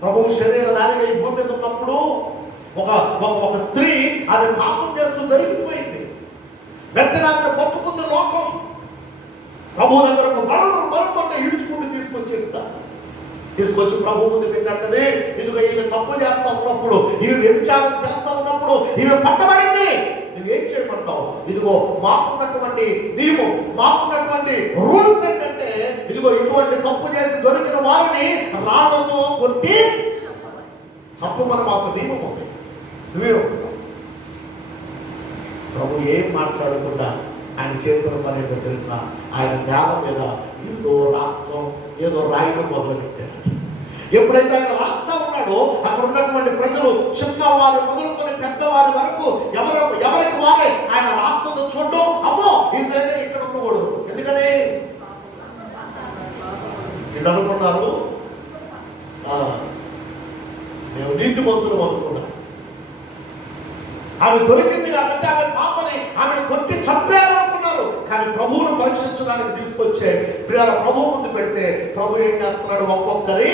ప్రభువు శరీరధారిగా ఈ భూమి మీద ఉన్నప్పుడు ఒక స్త్రీ ఆమె పాపం చేస్తూ దొరికిపోయింది. వెంటనే ఆమెను పట్టుకుంది లోకం. ప్రభు దగ్గరకు బలం ఈడ్చుకుంటూ తీసుకొచ్చి ప్రభు ముందు పెట్టంటది. ఇదిగో ఈమె తప్పు చేస్తా ఉన్నప్పుడు, ఈమె వ్యభిచారం చేస్తా ఉన్నప్పుడు ఈమె పట్టబడింది. నువ్వేం చేయమంటావు? ఇదిగో మాకున్నటువంటి నియమం, మాకున్నటువంటి రూల్స్ ఏంటంటే ఇదిగో ఇటువంటి తప్పు చేసి దొరికిన వారిని రాళ్లతో కొట్టి చంపమని మాకు నియమం ఉంది. నువ్వేమంటావు? ప్రభు ఏం మాట్లాడకుండా ఆయన చేసిన పని ఏంటో తెలుసా? ఆయన నేల మీద ఏదో రాష్ట్రం ఏదో రాయడం మొదలుపెట్టాడు. ఎప్పుడైతే ఆయన రాస్తా ఉన్నాడో అక్కడ ఉన్నటువంటి ప్రజలు చిన్నవారు మొదలుకొని పెద్దవారి వరకు ఎవరికి వారే ఆయన రాష్ట్రంతో చూడడం, అమ్మో ఇదేదో ఇక్కడ ఉండకూడదు. ఎందుకని వీళ్ళు అనుకున్నారు మేము నీతిమంతులు అనుకున్నారు. ఆమె దొరికింది కాబట్టి ఆమె పాపని ఆమెను కొట్టి చంపేయాలనుకున్నారు. కానీ ప్రభువును పరీక్షించడానికి తీసుకొచ్చే ప్రియాల ప్రభువు ముందు పెడితే ప్రభు ఏం చేస్తున్నాడు? ఒక్కొక్కరి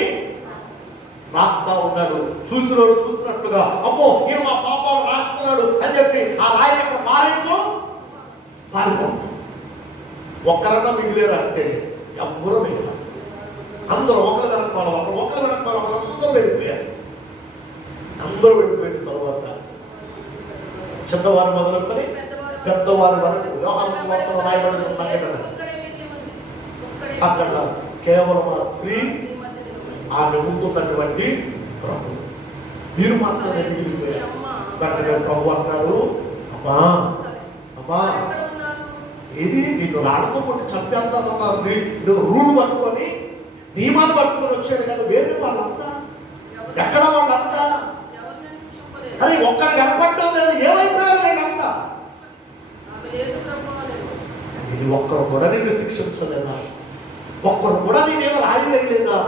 రాస్తా ఉన్నాడు. చూసినోడు చూసినట్లుగా అమ్మో ఈయన మా పాపాలు రాస్తున్నాడు అని చెప్పి ఆ రాయి అక్కడ పారిపోతుంది. ఒక్కరన్నా మిగిలేరు అంటే ఎవ్వరూ మిగిలారు. అందరూ ఒకరు వెనకాల అందరూ వెళ్ళిపోయారు. అందరూ వెళ్ళిపోయిన తర్వాత చిన్నవారు మొదలుకొని పెద్దవారి వరకు యోహాను సువార్తలో రాయబడిన సంఘటన. అక్కడ కేవలం ఆ స్త్రీ, ఆమె ముందున్నటువంటి ప్రభు, మీరు మాత్రమే మిగిలిపోయారు. వెంటనే ప్రభు అంటాడు, అమ్మా అమ్మా ఏది నిన్ను రాళ్ళతో కొట్టి చంపేద్దామన్నారు. నువ్వు రూల్ పట్టుకొని నియమాన్ని పట్టుకొని వచ్చాడు కదా, వేరే వాళ్ళంతా ఎక్కడ వాళ్ళంతా? అరే ఒక్కడ కనపడడం లేదు, ఏమైపోయారు వీళ్ళంతా? ఇది ఒక్కరు కూడా నిన్ను శిక్షించలేదా? ఒక్కరు కూడా నీ మీద రాయి వేయలేదా?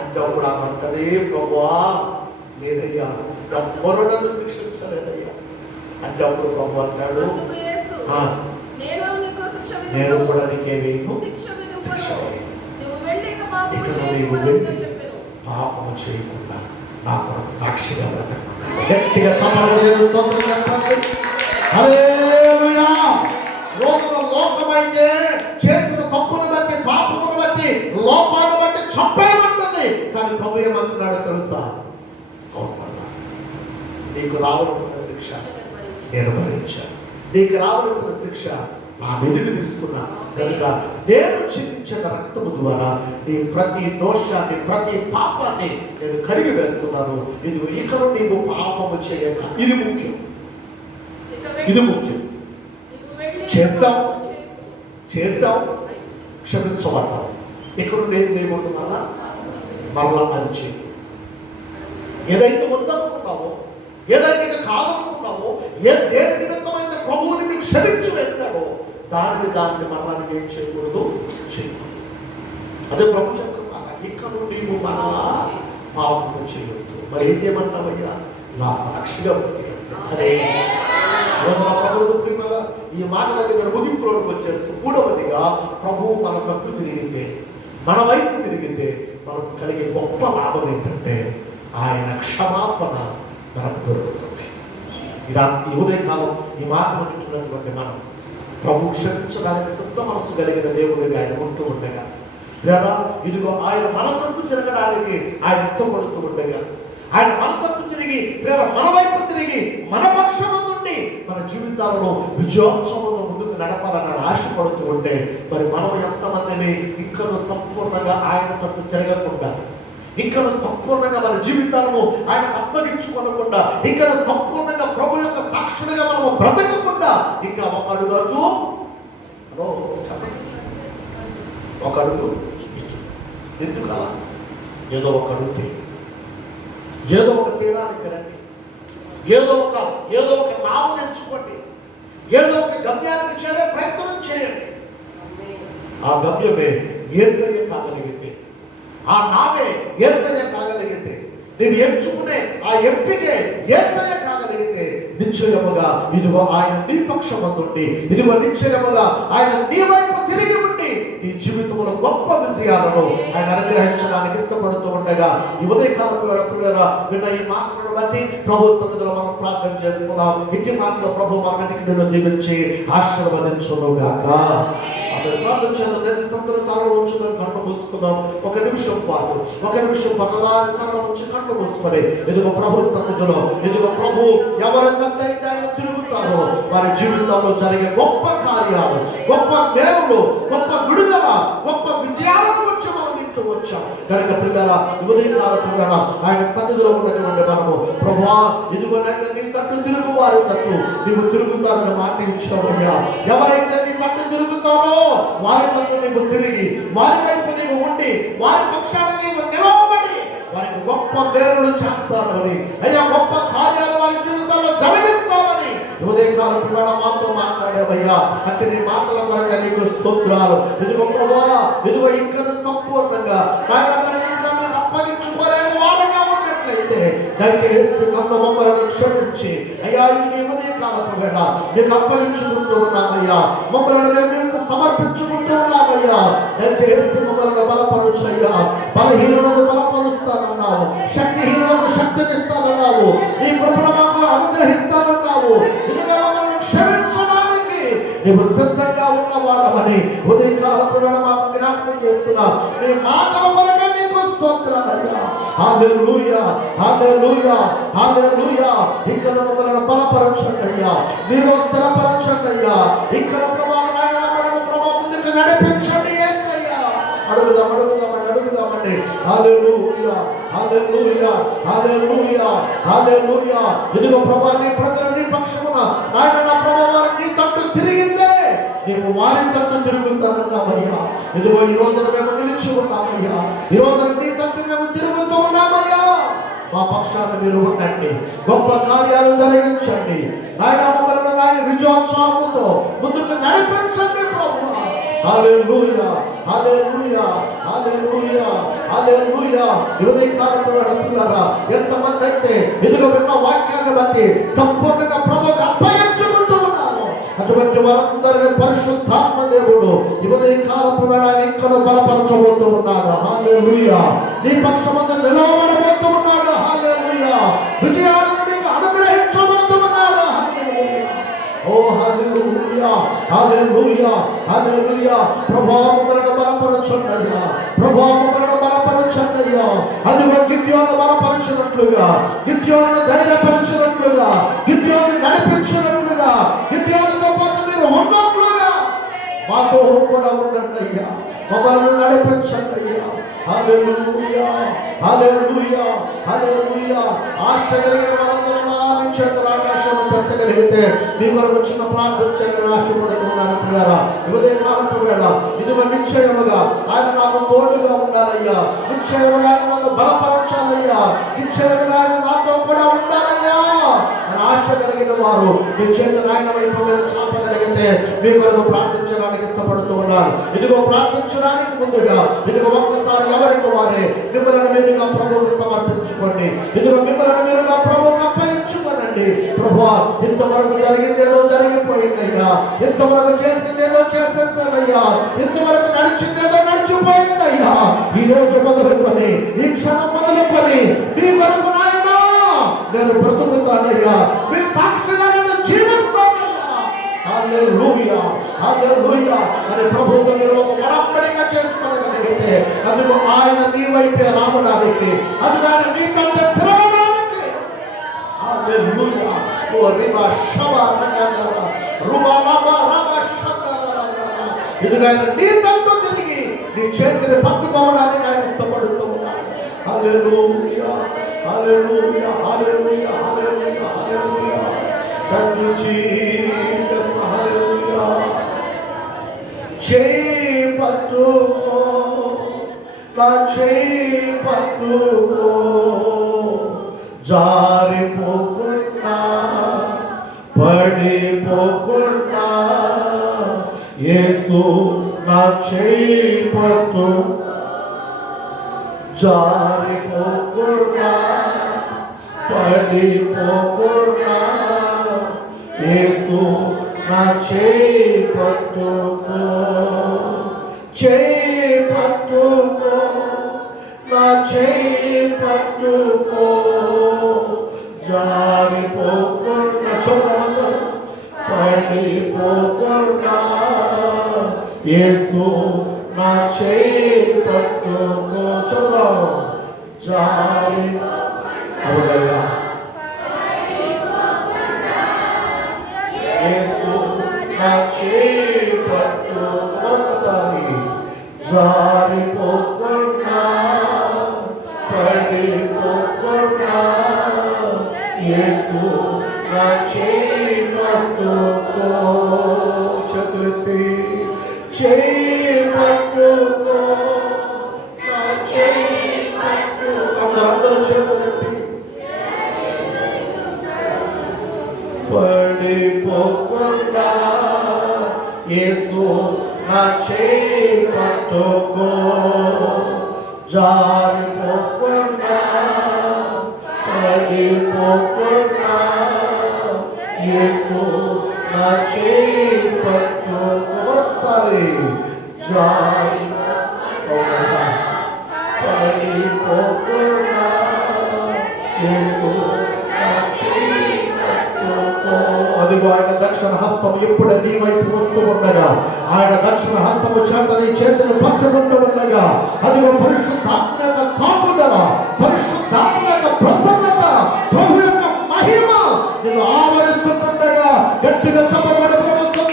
అంటే అప్పుడు ఆమంటదే, ప్రభువా లేదయ్యా, ఒక్కరు నన్ను శిక్షించలేదయ్యా. అంటే అప్పుడు ప్రభు అంటాడు, నేను కూడా నీకేమేను శిక్ష ఇక నీవు వెళ్ళి పాపము చేయకుండా నా కొరకు సాక్షిగా బ్రతకమన్నాడు. గట్టిగా హల్లెలూయా. రోజున లోకమైతే చేసిన తప్పును బట్టి, పాపమును బట్టి, లోపాన్ని బట్టి చంపేయమంటుంది. కానీ ప్రభు ఏమంటున్నాడు తెలుసా? అవసరం నీకు రావలసిన శిక్ష నేను భరించాను, నీకు రావలసిన శిక్ష నా మీదకి తీసుకున్నా కనుక నేను చిందించిన రక్తము ద్వారా నీ ప్రతి దోషాన్ని, ప్రతి పాపాన్ని నేను కడిగి వేస్తున్నాను. ఇది ఇక నీవు పాపము చేయక. ఇది ముఖ్యం, ఇది ముఖ్యం. చేసావు క్షమించబడ్డావు. ఇక్కడ నేను చేయకూడదు, మరలా అది చేయకూడదు. ఏదైతే వద్దనుకున్నావో, ఏదైతే కాదనుకున్నావో, దేని నిమిత్తమైతే ప్రభువు నిన్ను క్షమించి వేశాడో దాన్ని మరలా ఏం చేయకూడదు, చేయకూడదు. అదే ప్రభు చెప్తున్నా, ఇక్కడ నీవు మరలా పాపము చేయవద్దు. మరి ఏం చేయమంటావయ్యా? నా సాక్షిగా బ్రతికండి. రోజున ప్రభుత్వ ప్రేమల ఈ మాట దగ్గర ముగింపులోకి వచ్చేస్తూ మూడవదిగా ప్రభువు మన తప్పు తిరిగితే, మన వైపు తిరిగితే మనకు కలిగే గొప్ప లాభం ఏంటంటే ఆయన క్షమాపణ మనకు దొరుకుతుంది. ఈ ఉదయకాలం ఈ మాట వింటున్నటువంటి మనం ప్రభు క్షమించడానికి సిద్ధ మనసు కలిగిన దేవుడిగా ఆయన ఉంటూ ఉండగా, లేదా ఇదిగో ఆయన మన తప్పు తిరగడానికి ఆయన ఇష్టపడుతూ ఉండగా, ఆయన మన తప్పు తిరిగి తిరిగి మన వైపు తిరిగి మన పక్షమందుండి మన జీవితాలను విజయోత్సవంలో ముందుకు నడపాలని ఆశపడుతూ ఉంటే మరి మనం ఎంతమందిని ఇంకను సంపూర్ణంగా ఆయన తట్టు తిరగకుండా, ఇంకా సంపూర్ణంగా మన జీవితాలను ఆయనకు అప్పగించుకోనకుండా, ఇంకా సంపూర్ణంగా ప్రభు యొక్క సాక్షులుగా మనము బ్రతకకుండా ఇంకా ఒక అడుగు ఒక అడుగు ఇచ్చు. ఎందుకు అలా? ఏదో ఒక అడుగు, ఏదో ఒక తీరానికి రండి, ఏదో ఒక నామం ఎంచుకోండి, ఏదో ఒక గమ్యానికి చేరే ప్రయత్నం చేయండి. ఆ గమ్యమే యేసయ్య కాగలిగితే, ఆ నామే యేసయ్య కాగలిగితే, నేను ఎంచుకునే ఆ ఎంపికే యేసయ్య కాగలిగితే నిశ్చయముగా ఇదిగో ఆయన నీ పక్షమందుండి, ఇదిగో నిశ్చయముగా ఆయన నీ వైపు తిరిగి ఉండి నీ జీవితంలో గొప్ప విజయాలను ఆయన అనుగ్రహించడానికి ఇష్టపడుతూ ఉండగా ఈ ఉదయకాలపు పిల్లరా విన్న ఈ మాటలను బట్టి ప్రభు సన్నిధిలో మనం ప్రార్థన చేసుకుందాం. ఇట్టి మాటలో ప్రభు మనకి దీవించి ఆశీర్వదించునుగాక. ప్రార్థన చేద్దాం. దయచేసి తలలో ఉంచుకొని కళ్ళు మూసుకుందాం. ఒక నిమిషం పాటు తలలో ఉంచి కళ్ళు మూసుకొని ఇదిగో ప్రభు సన్నిధిలో, ఇదిగో ప్రభు ఎవరెంతైతే ఆయన తిరుగుతారో వారి జీవితంలో జరిగే గొప్ప కార్యాలు, గొప్ప మేలులు, గొప్ప విడుదల, గొప్ప విజయాల గురించి మనం ఇంటూ వచ్చాం కనుక పిల్లరా ఉదయకాలపు వేళ ఆయన సన్నిధిలో ఉన్నటువంటి మనము ప్రభువా ఇదిగో నాయన నీ తట్టు తిరుగు వారి తట్టు నీవు తిరుగుతారని మాట ఇచ్చావయ్యా. ఎవరైతే నీ తట్టు తిరుగుతారో వారి తట్టు నీవు తిరిగి, వారి వైపు నీవు ఉండి, వారి పక్షాన నీవు నిలవబడి వారికి గొప్ప మేలులు చేస్తారని, అయ్యా గొప్ప కార్యాలు వారి జీవితాల్లో జరిగిస్తామని ఉదయకాలపు వేళ మాతో మాట్లాడేవయ్యా. అంటే నీ మాటల పరంగా నీకు స్తోత్రాలు. ఇదిగో ప్రభువా ఇదిగో ఇంకా సంపూర్ణంగా ఇంకా మీకు అప్పగించుకోలేని వారంగా ఉన్నట్లయితే దయచేసి నన్ను మమ్మల్ని క్షమించి అయ్యా ఇది ఉదయకాలపు వేళ మీకు అప్పగించుకుంటూ ఉన్నామయ్యా, మమ్మల్ని మేము మీకు సమర్పించుకుంటూ ఉన్నామయ్యా. దయచేసి మమ్మల్ని బలపరచయ్యా. బలహీనులను బలపరుస్తానన్నావు, శక్తిహీనులకు శక్తినిస్తానన్నావు, నీ కృపను మాకు అనుగ్రహిస్తానన్నావు. ఇదిగా మమ్మల్ని క్షమించడానికి నీవు సిద్ధంగా ఉన్నవాడమని ఉదయకాలపు వేళ మాకు జ్ఞాపకం చేస్తున్నా. నీ మాటల వరకే నీకు స్తోత్రాలయ్యా. హల్లెలూయా హల్లెలూయా హల్లెలూయా. ఇంకా మమ్మల్ని బలపరచండి అయ్యా, మీరు స్థిరపరచండి అయ్యా. ఇంకా మమ్మల్ని ప్రభావ ముందుకు నడిపించండి యేసయ్యా. అడుగుదామండి. హల్లెలూయా హల్లెలూయా హల్లెలూయా హల్లెలూయా. ఇదిగో ప్రభువా నీ ప్రజలు నీ పక్షమున నాయన ప్రభువా వారు నీ తట్టు తిరిగితే నీవు వారి తట్టు తిరుగుతానన్నామయ్యా. ఇదిగో ఈ రోజున మేము నిలిచి ఉన్నామయ్యా, ఈ రోజున నీ తట్టు మేము తిరుగుతూ ఉన్నామయ్యా. మా పక్షాన్ని మీరు ఉండండి, గొప్ప కార్యాలు జరిగించండి నాయన. మమ్మల్ని నాయన విజయోత్సవంతో ముందుకు నడిపించండి ప్రభువా. హల్లెలూయా హల్లెలూయా హల్లెలూయా హల్లెలూయా. ఉదయకాలపు వేళ పిల్లరా ఎంతమంది అయితే ఇదిగో విన్న వాక్యాన్ని బట్టి సంపూర్ణంగా ప్రభువుకు అప్పగించుకుంటూ ఉన్నారు, అటువంటి వారందరినీ పరిశుద్ధాత్మ దేవుడు ఉదయకాలపు వేళ ఇంకా బలపరచబోతూ ఉన్నాడు. హల్లెలూయా. నీ పక్షమందు నిలవబడబోతూ ఉన్నాడు. హల్లెలూయా. విజయాలను మీకు అనుగ్రహించబోతూ ఉన్నాడు. హల్లెలూయా. ఓ హల్లెలూయా హల్లెలూయా హల్లెలూయా. ప్రభువును బలపరచండియా, ప్రభువును బలపరచండియా. అదిగో గిద్యోను బలపరచినట్లుగా, గిద్యోను ధైర్యపరచినట్లుగా, గిద్యోను నడిపించినట్లుగా, గిద్యోనుతో పాటు మీరు ఉన్నట్లుగా మాతో కూడా ఉండండి అయ్యా. మమ్మల్ని నడిపించండి అయ్యా. హల్లెలూయా హల్లెలూయా హల్లెలూయా. ఆశ కలిగిన వారందరూ మీ చేతుల ఆకాశంలో పెట్టగలిగితే మీ కొరకు చిన్న ప్రార్థన చేయడానికి ఆశపడుతున్నాను పిల్లరా. ఉదయకాలపు వేళ ఇదిగో నిశ్చయముగా ఆయన నాకు తోడుగా ఉండాలయ్యా, నిశ్చయముగా ఆయన నన్ను బలపరచాలయ్యా, నిశ్చయముగా ఆయన నాతో కూడా ఉండాలయ్యా అని ఆశ కలిగిన వారు మీ చేతులు ఆయన వైపు మీద చాపగలిగితే మీ కొరకు ప్రార్థించడానికి ఇష్టపడుతూ ఉన్నారు. ఇదిగో ప్రార్థించడానికి ముందుగా ఇదిగో ఒక్కసారి ఎవరికి వారే మిమ్మల్ని మీరుగా ప్రభువుకు సమర్పించుకోండి. ఇదిగో మిమ్మల్ని మీరుగా ప్రభువుకు అప్పగించుకోనండి. ప్రభువా ఇంతవరకు జరిగిందేదో జరిగిపోయిందయ్యా, ఇంతవరకు చేసిందేదో చేసేసానయ్యా, ఇంతవరకు నడిచిందేదో నడిచిపోయిందయ్యా. ఈ రోజు మొదలుకొని ఈ క్షణం మొదలుకొని మీ కొరకు నాయనా నేను బ్రతుకుతానయ్యా, మీ సాక్షిగా నేను జీవిస్తానయ్యా. హల్లెలూయా హల్లెలూయా. అని ప్రభువుతో మీరు ఒక ఒడంబడిక చేసుకోగలిగితే అదిగో ఆయన నీ వైపే రావడానికి, అది ఆయన నీ కంటే తిరగడానికి ఓ రిబా షబా రగదర రుబా లబా రబా షదర. ఇదిగో ఆయన నీ తట్టు తిరిగి నీ చేతిని పట్టుకోవడానికి ఆయన ఇష్టపడుతూ ఉన్నాడు. Hallelujah hallelujah hallelujah hallelujah hallelujah. Thank you Jesus. Hallelujah. చేయి పట్టుకో నా చేయి పట్టుకో జారిపోకుండా పడిపోకుండా యేసు నా చేయి పట్టు జారిపోకుండా పడిపోకుండా యేసు నా చేయి పట్టుకో చేయి పట్టుకో నా చేయి పట్టుకో జారిపోకుండా చూడమందరూ పడిపోకుండా యేసు నా చేయి పట్టుకో చూద్దాం జారి అవునయ్యా యేసు నా చేయి పట్టుకో ఒకసారి జారిపోకుండా పడిపోకుండా యేసు నా చేయి పట్టుకో చేతులెత్తి చేయి పట్టుకో నా చేయి పట్టుకో అందరూ చేతులెత్తి పడిపోకుండా యేసు నా చేయి పట్టుకో జారిపోకుండా పడిపోకుండా యేసు నా చేయి పట్టుకో ఒకసారి జారిపోకుండా పడిపోకుండా యేసు నా చేయి పట్టుకో. అదిగో ఆయన దక్షిణ హస్తం ఎప్పుడు నీ వైపు వస్తూ ఉండగా ఆయన దక్షిణ హస్తము చేత నీ చేతిని పట్టుకుంటూ ఉండగా అదిగో పరిశుద్ధాత్మ యొక్క కాపుదల పరిశుద్ధాత్మ యొక్క ప్రసన్నత ప్రభు యొక్క మహిమ నిన్ను ఆవరిస్తుండగా గట్టిగా చెప్పబడి ప్రభుత్వం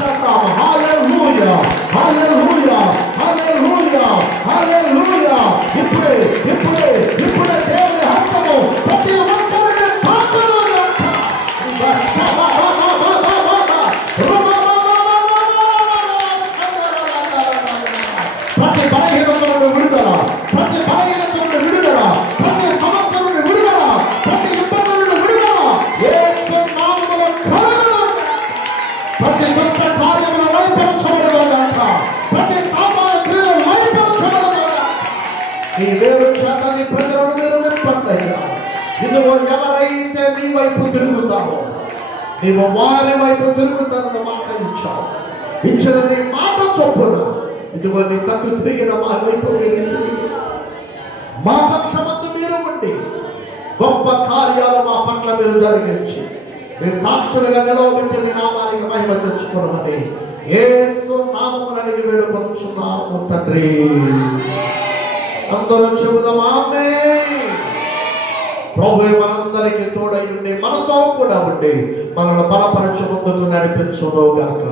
చేస్తాము. హల్లెలూయా హల్లెలూయా హల్లెలూయా హల్లెలూయా. ఇప్పుడే ఇప్పుడే ఇప్పుడే దేవుని హస్తము ప్రతి ఒక్కరిని తాకును. ప్రతి బలహీనత నుండి విడుదల ప్రతి బలహీనత నుండి విడుదల ప్రతి సమస్య నుండి విడుదల ప్రతి ఇబ్బంది నుండి విడుదల యేసు నామములో కలుగును. ప్రతి దుష్ట కార్యముల వైపరీత్యములుగాక ప్రతి సామాన్య క్రియల వైపరీత్యములుగాక నీ వేరు చేత నీ ప్రజలను మీరు నింపండయ్యా. ఇదిగో ఎవరైతే నీ వైపు తిరుగుతావో నీవు వారి వైపు తిరుగుతానన్న మాట ఇచ్చావు. ఇచ్చిన నీ మాట చొప్పున ఇదిగో నీ తట్టు తిరిగిన మా వైపు మీరు తిరిగి మా పక్షమందు మీరు ఉండి గొప్ప కార్యాలు మా పట్ల మీరు జరిగించి మీ సాక్షులుగా నిలవబెట్టి మీ నామానికి మహిమ తెచ్చుకోవడమని యేసు నామమున అడిగి వేడుకొనుచున్నాము తండ్రి. అందరూ చెబుదాం ఆమేన్. ప్రభువే మనందరికీ తోడై ఉండి మనతో కూడా ఉండి మనల్ని బలపరచు ముందుకు నడిపించును గాక.